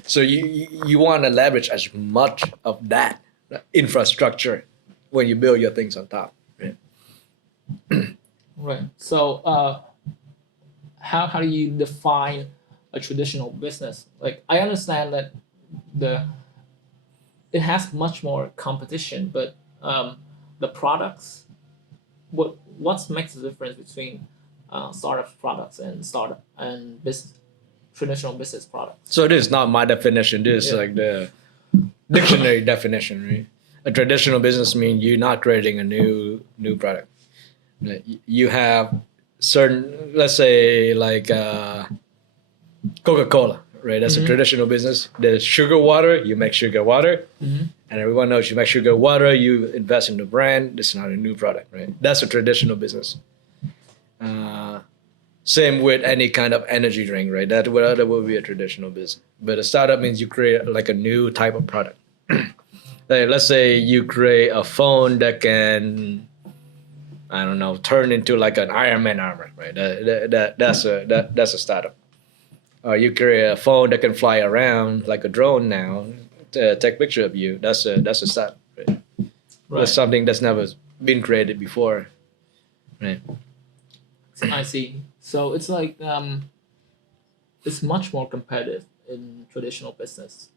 So you want to leverage as much of that infrastructure when you build your things on top, right? Right. So how do you define a traditional business? Like, I understand that it has much more competition, but the products, what makes the difference between startup products and traditional business products? So this is not my definition. This is like the dictionary definition, right? A traditional business means you're not creating a new product. You have certain, let's say, like Coca-Cola, right? That's a traditional business. There's sugar water. You make sugar water, and everyone knows you make sugar water. You invest in the brand. It's not a new product, right? That's a traditional business. Same with any kind of energy drink, right? That would be a traditional business. But a startup means you create like a new type of product. Like, let's say you create a phone that can, I don't know, turn into like an Iron Man armor, right? That's a startup. Or you create a phone that can fly around like a drone now to take picture of you. That's a startup, right? That's something that's never been created before, right? I see. So it's like it's much more competitive in traditional business.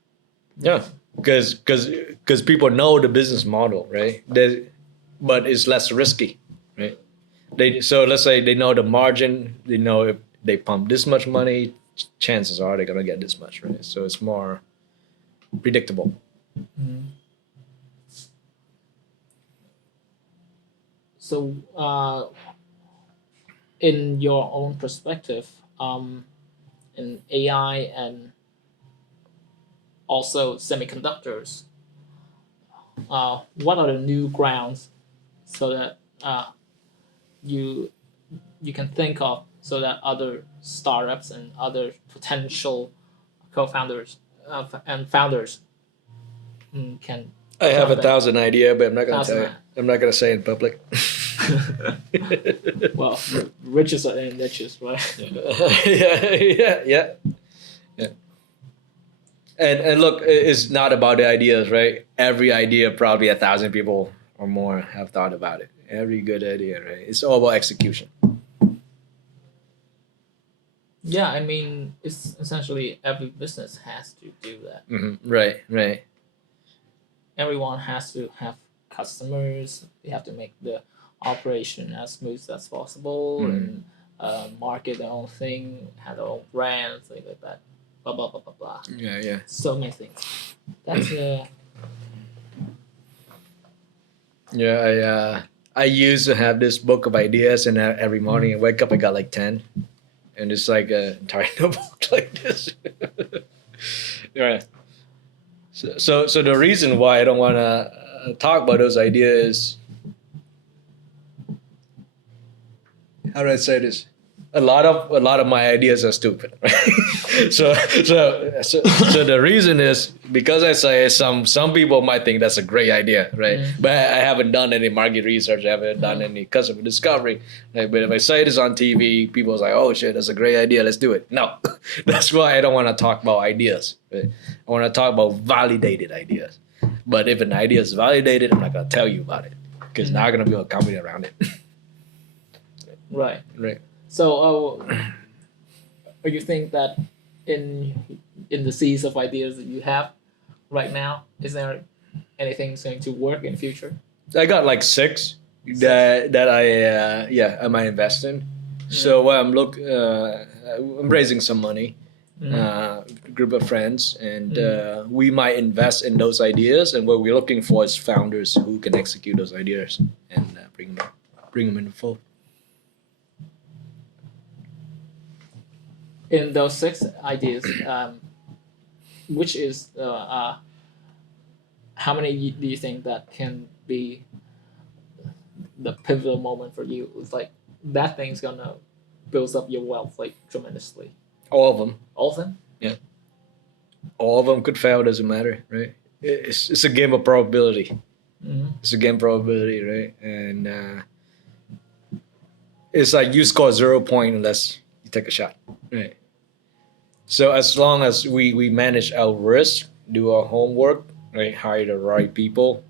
Yeah, because people know the business model, right? But it's less risky, right? So let's say they know the margin. They know if they pump this much money, chances are they're gonna get this much, right? So it's more predictable. So in your own perspective, in AI and also semiconductors, what are the new grounds so that you can think of so that other startups and other potential co-founders and founders can I have jump in. 1,000 idea, but I'm not gonna tell you. 1,000. I'm not gonna say in public. Well, riches are in niches, right? yeah. And look, it's not about the ideas, right? Every idea, probably 1,000 people or more have thought about it. Every good idea, right? It's all about execution. Yeah, I mean, it's essentially every business has to do that. Right. Everyone has to have customers. They have to make the operation as smooth as possible and market their own thing, have their own brand, things like that. Blah blah blah blah blah. Yeah. So many things. That's Yeah, I used to have this book of ideas, and every morning I wake up, I got like 10, and it's like an entire notebook like this. Right. So the reason why I don't want to talk about those ideas, how do I say this? A lot of my ideas are stupid. Right? so the reason is because I say some people might think that's a great idea, right? But I haven't done any market research, I haven't done any customer discovery. Right? But if I say this on TV, people are like, "Oh shit, that's a great idea. Let's do it." No, that's why I don't want to talk about ideas. Right? I want to talk about validated ideas. But if an idea is validated, I'm not gonna tell you about it because now I'm gonna build a company around it. right. Right. So, you think that in the seas of ideas that you have right now, is there anything going to work in the future? I got like 6 that I might invest in. So I'm raising some money, group of friends, and we might invest in those ideas. And what we're looking for is founders who can execute those ideas and bring them in the fold. In those 6 ideas, which is how many do you think that can be the pivotal moment for you? It's like that thing's gonna build up your wealth like tremendously. All of them. All of them? Yeah. All of them could fail. Doesn't matter, right? It's a game of probability. It's a game of probability, right? And it's like you score 0 point unless you take a shot, right? So as long as we manage our risk, do our homework, right, hire the right people,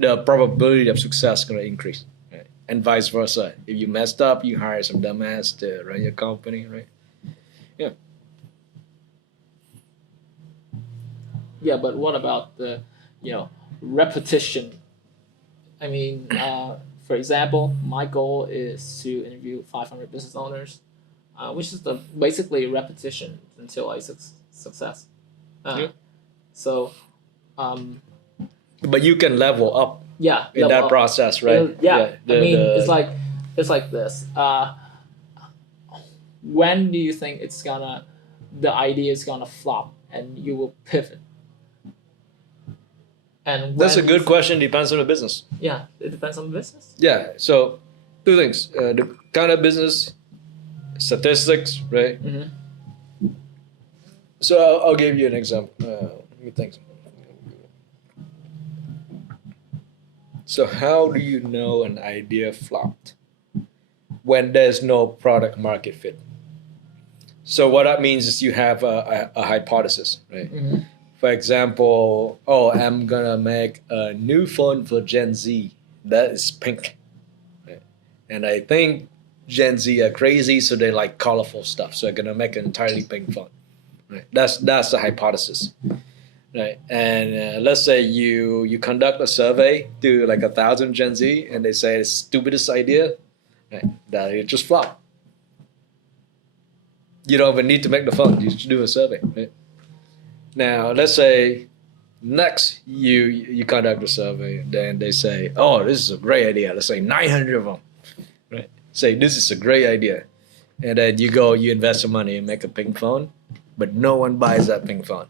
the probability of success is going to increase, right? And vice versa. If you messed up, you hire some dumbass to run your company, right? Yeah. Yeah, but what about the, repetition? I mean, for example, my goal is to interview 500 business owners, which is basically repetition until I success. So, but you can level up. Yeah, in that process, right? It's like this. When do you think the idea is gonna flop and you will pivot? And that's a good question. Depends on the business. Yeah, it depends on the business. Yeah. So 2 things: the kind of business, statistics, right? So I'll give you an example. Let me think. So how do you know an idea flopped when there's no product market fit? So what that means is you have a hypothesis, right? For example, I'm gonna make a new phone for Gen Z that is pink, right? And I think Gen Z are crazy, so they like colorful stuff. So I'm gonna make an entirely pink phone, right? That's the hypothesis. Right, and let's say you conduct a survey to like 1,000 Gen Z, and they say it's the stupidest idea, right? That it just flop. You don't even need to make the phone; you just do a survey. Right? Now, let's say next you conduct a survey, then they say, "Oh, this is a great idea." Let's say 900 of them, right? Say this is a great idea, and then you invest some money and make a pink phone, but no one buys that pink phone.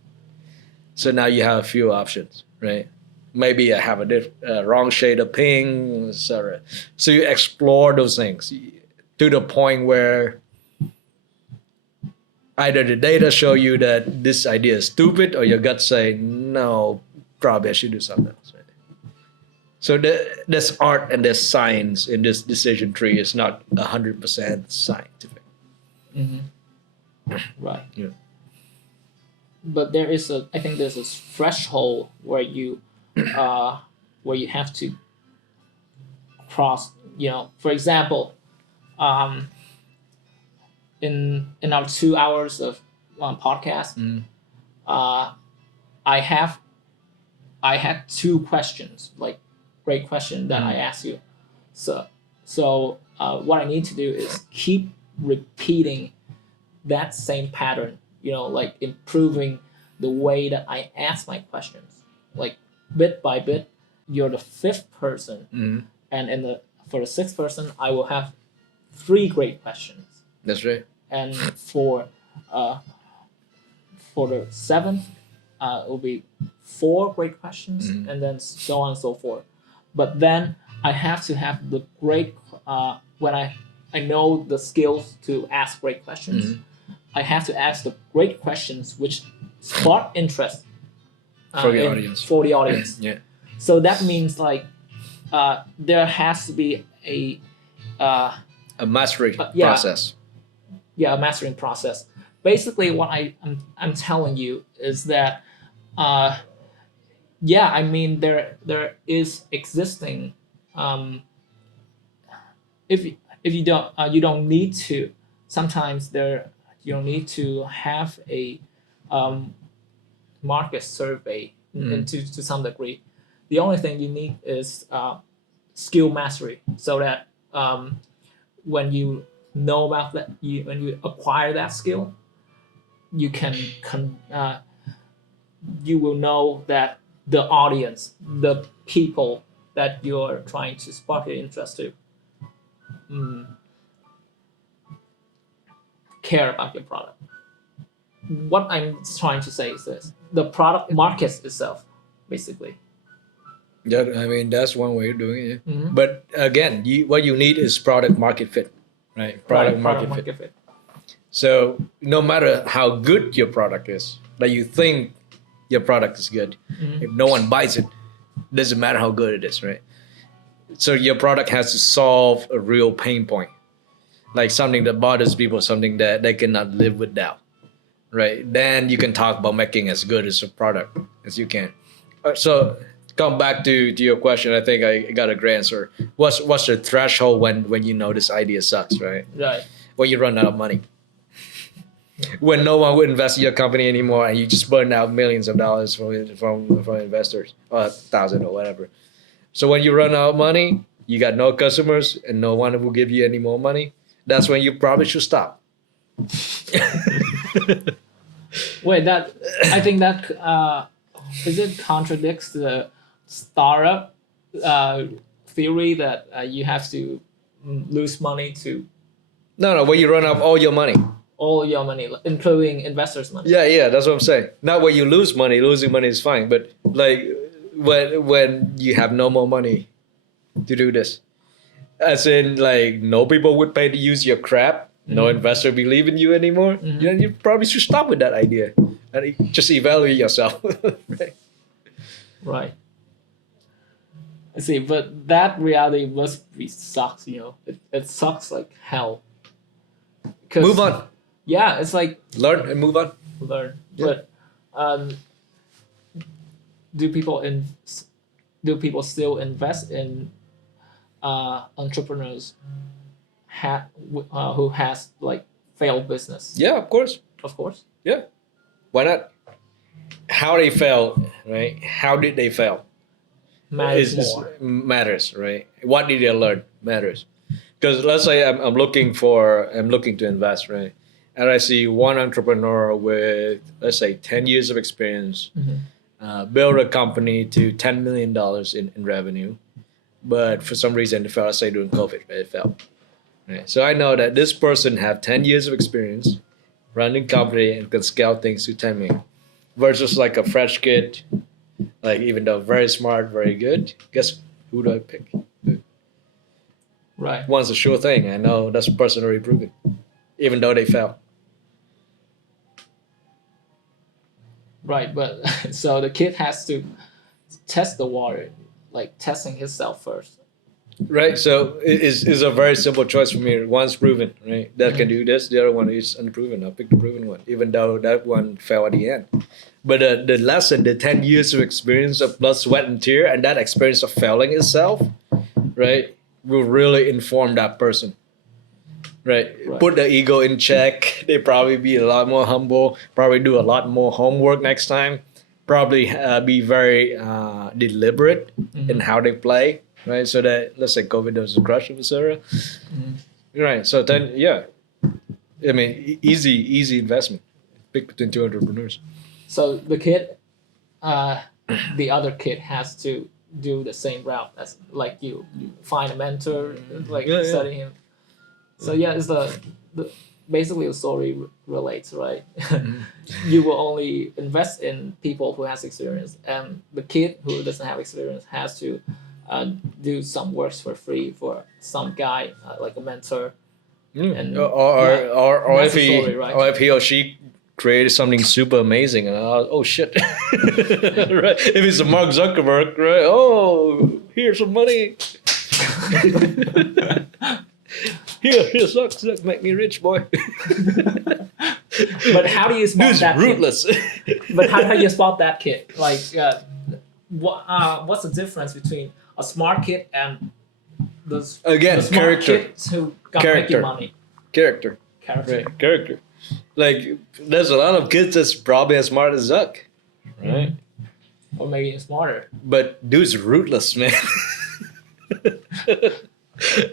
So now you have a few options, right? Maybe I have a wrong shade of pink, etc. So you explore those things to the point where Either the data show you that this idea is stupid, or your gut say, no, probably I should do something else. Right? So there's art and there's science in this decision tree. It's not 100% scientific. Right. Yeah. But I think there's a threshold where you have to cross. For example, in our 2 hours of podcast, I had two questions, like great question that I asked you. So what I need to do is keep repeating that same pattern, like improving the way that I ask my questions, like bit by bit. You're the fifth person, and for the sixth person, I will have three great questions. That's right. And for the seventh, it will be four great questions, and then so on and so forth. But then I have to have the great when I know the skills to ask great questions. I have to ask the great questions which spark interest for the audience. For the audience. Yeah. So that means like there has to be a mastering process. Yeah, a mastering process. Basically, what I'm telling you is that, I mean there is existing. If you don't need to. Sometimes you don't need to have a market survey to some degree. The only thing you need is skill mastery, so that when you know about that, when you acquire that skill, you can you will know that the audience, the people that you're trying to spark your interest to, care about your product. What I'm trying to say is this: the product markets itself, basically. Yeah, I mean that's one way of doing it. But again, what you need is product market fit, right? Product market fit. So no matter how good your product is, like you think your product is good, if no one buys it, doesn't matter how good it is, right? So your product has to solve a real pain point, like something that bothers people, something that they cannot live without, right? Then you can talk about making as good as a product as you can. So come back to your question. I think I got a great answer. What's the threshold when you know this idea sucks, right? Right. When you run out of money. When no one would invest in your company anymore, and you just burn out millions of dollars from investors, or 1,000 or whatever. So when you run out of money, you got no customers, and no one will give you any more money. That's when you probably should stop. Wait, I think that is it contradicts the startup theory that you have to lose money to. No. When you run out of all your money. All your money, including investors' money. Yeah, that's what I'm saying. Not when you lose money. Losing money is fine, but like when you have no more money to do this, as in like no people would pay to use your crap, no investor believe in you anymore. Then you probably should stop with that idea and just evaluate yourself. Right. I see, but that reality must be sucks. It sucks like hell. Move on. Yeah, it's like learn and move on. Learn, yeah. But do people still invest in entrepreneurs who has like failed business? Yeah, of course. Of course. Yeah, why not? How they fail, right? How did they fail? Matters, right? What did they learn matters. Because let's say I'm looking to invest, right? And I see one entrepreneur with, let's say, 10 years of experience, build a company to $10 million in revenue. But for some reason, it fell, let's say during COVID, right? It fell. Right? So I know that this person have 10 years of experience running company and can scale things to 10 million. Versus like a fresh kid, like even though very smart, very good, guess who do I pick? Right. One's a sure thing. I know that's personally proven, even though they fail. Right, but so the kid has to test the water, like testing himself first. Right. So is a very simple choice for me. One's proven, right? That can do this. The other one is unproven. I'll pick the proven one, even though that one fell at the end. But the lesson, the 10 years of experience of blood, sweat, and tear, and that experience of failing itself, right, will really inform that person. Right. Put the ego in check. They probably be a lot more humble. Probably do a lot more homework next time. Probably be very deliberate in how they play. Right. So that, let's say COVID doesn't crush them, etc. Right. So then, yeah. I mean, easy investment. Pick between two entrepreneurs. So the kid, the other kid has to do the same route as like you find a mentor, like study him. So yeah, it's the basically the story relates, right? You will only invest in people who has experience, and the kid who doesn't have experience has to do some works for free for some guy, like a mentor. And or that's if the he story, right? or if he or she created something super amazing and oh shit. Right. If it's a Mark Zuckerberg, right? Oh, here's some money. Here, suck, make me rich, boy. But how do you spot Dude's that rootless. kid? But how do you spot that kid? Like, what's the difference between a smart kid and those Again, the smart character. kids who got making money? Character. Character. Character. Like, there's a lot of kids that's probably as smart as Zuck, right? Or maybe smarter. But dude's rootless, man.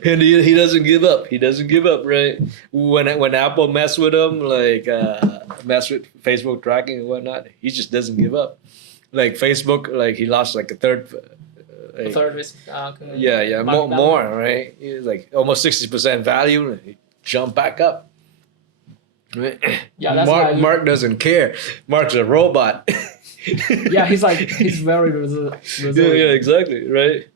And he doesn't give up. He doesn't give up, right? When Apple mess with him, like mess with Facebook tracking and whatnot, he just doesn't give up. Like Facebook, like he lost like a third. A third of his more, right? He was like almost 60% value. And he jumped back up. Right? Yeah, that's Mark doesn't care. Mark's a robot. Yeah, he's very resilient. Yeah, exactly, right?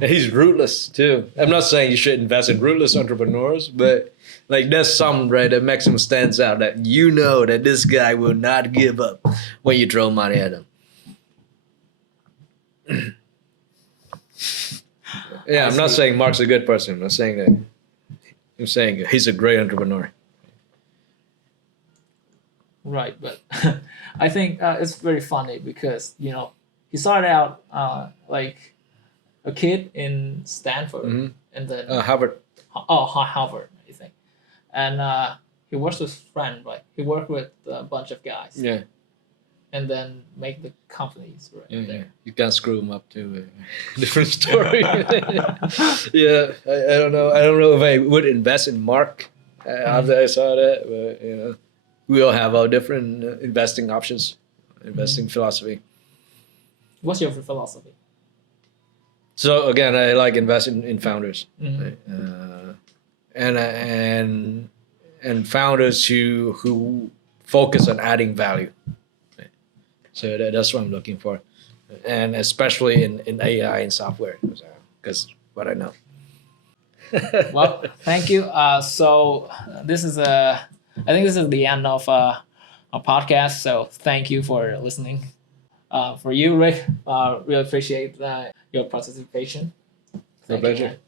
And he's rootless too. I'm not saying you should invest in rootless entrepreneurs, but like there's some, right, that makes him stands out, that you know that this guy will not give up when you throw money at him. Yeah, I'm not saying Mark's a good person. I'm not saying that. I'm saying he's a great entrepreneur. Right, but I think it's very funny because he started out like a kid in Stanford, and then Harvard. Harvard, I think, and he works with friends. Like he worked with a bunch of guys. Yeah. And then make the companies right there. Yeah. You can't screw them up too. Different story. Yeah, I don't know. I don't know if I would invest in Mark after I saw that, but we all have our different investing options, investing philosophy. What's your philosophy? So again, I like investing in founders, right? And founders who focus on adding value. So that's what I'm looking for, and especially in AI and software, because what I know. Well, thank you. So this is I think this is the end of our podcast. So thank you for listening. For you, Rick, really appreciate your participation. My pleasure.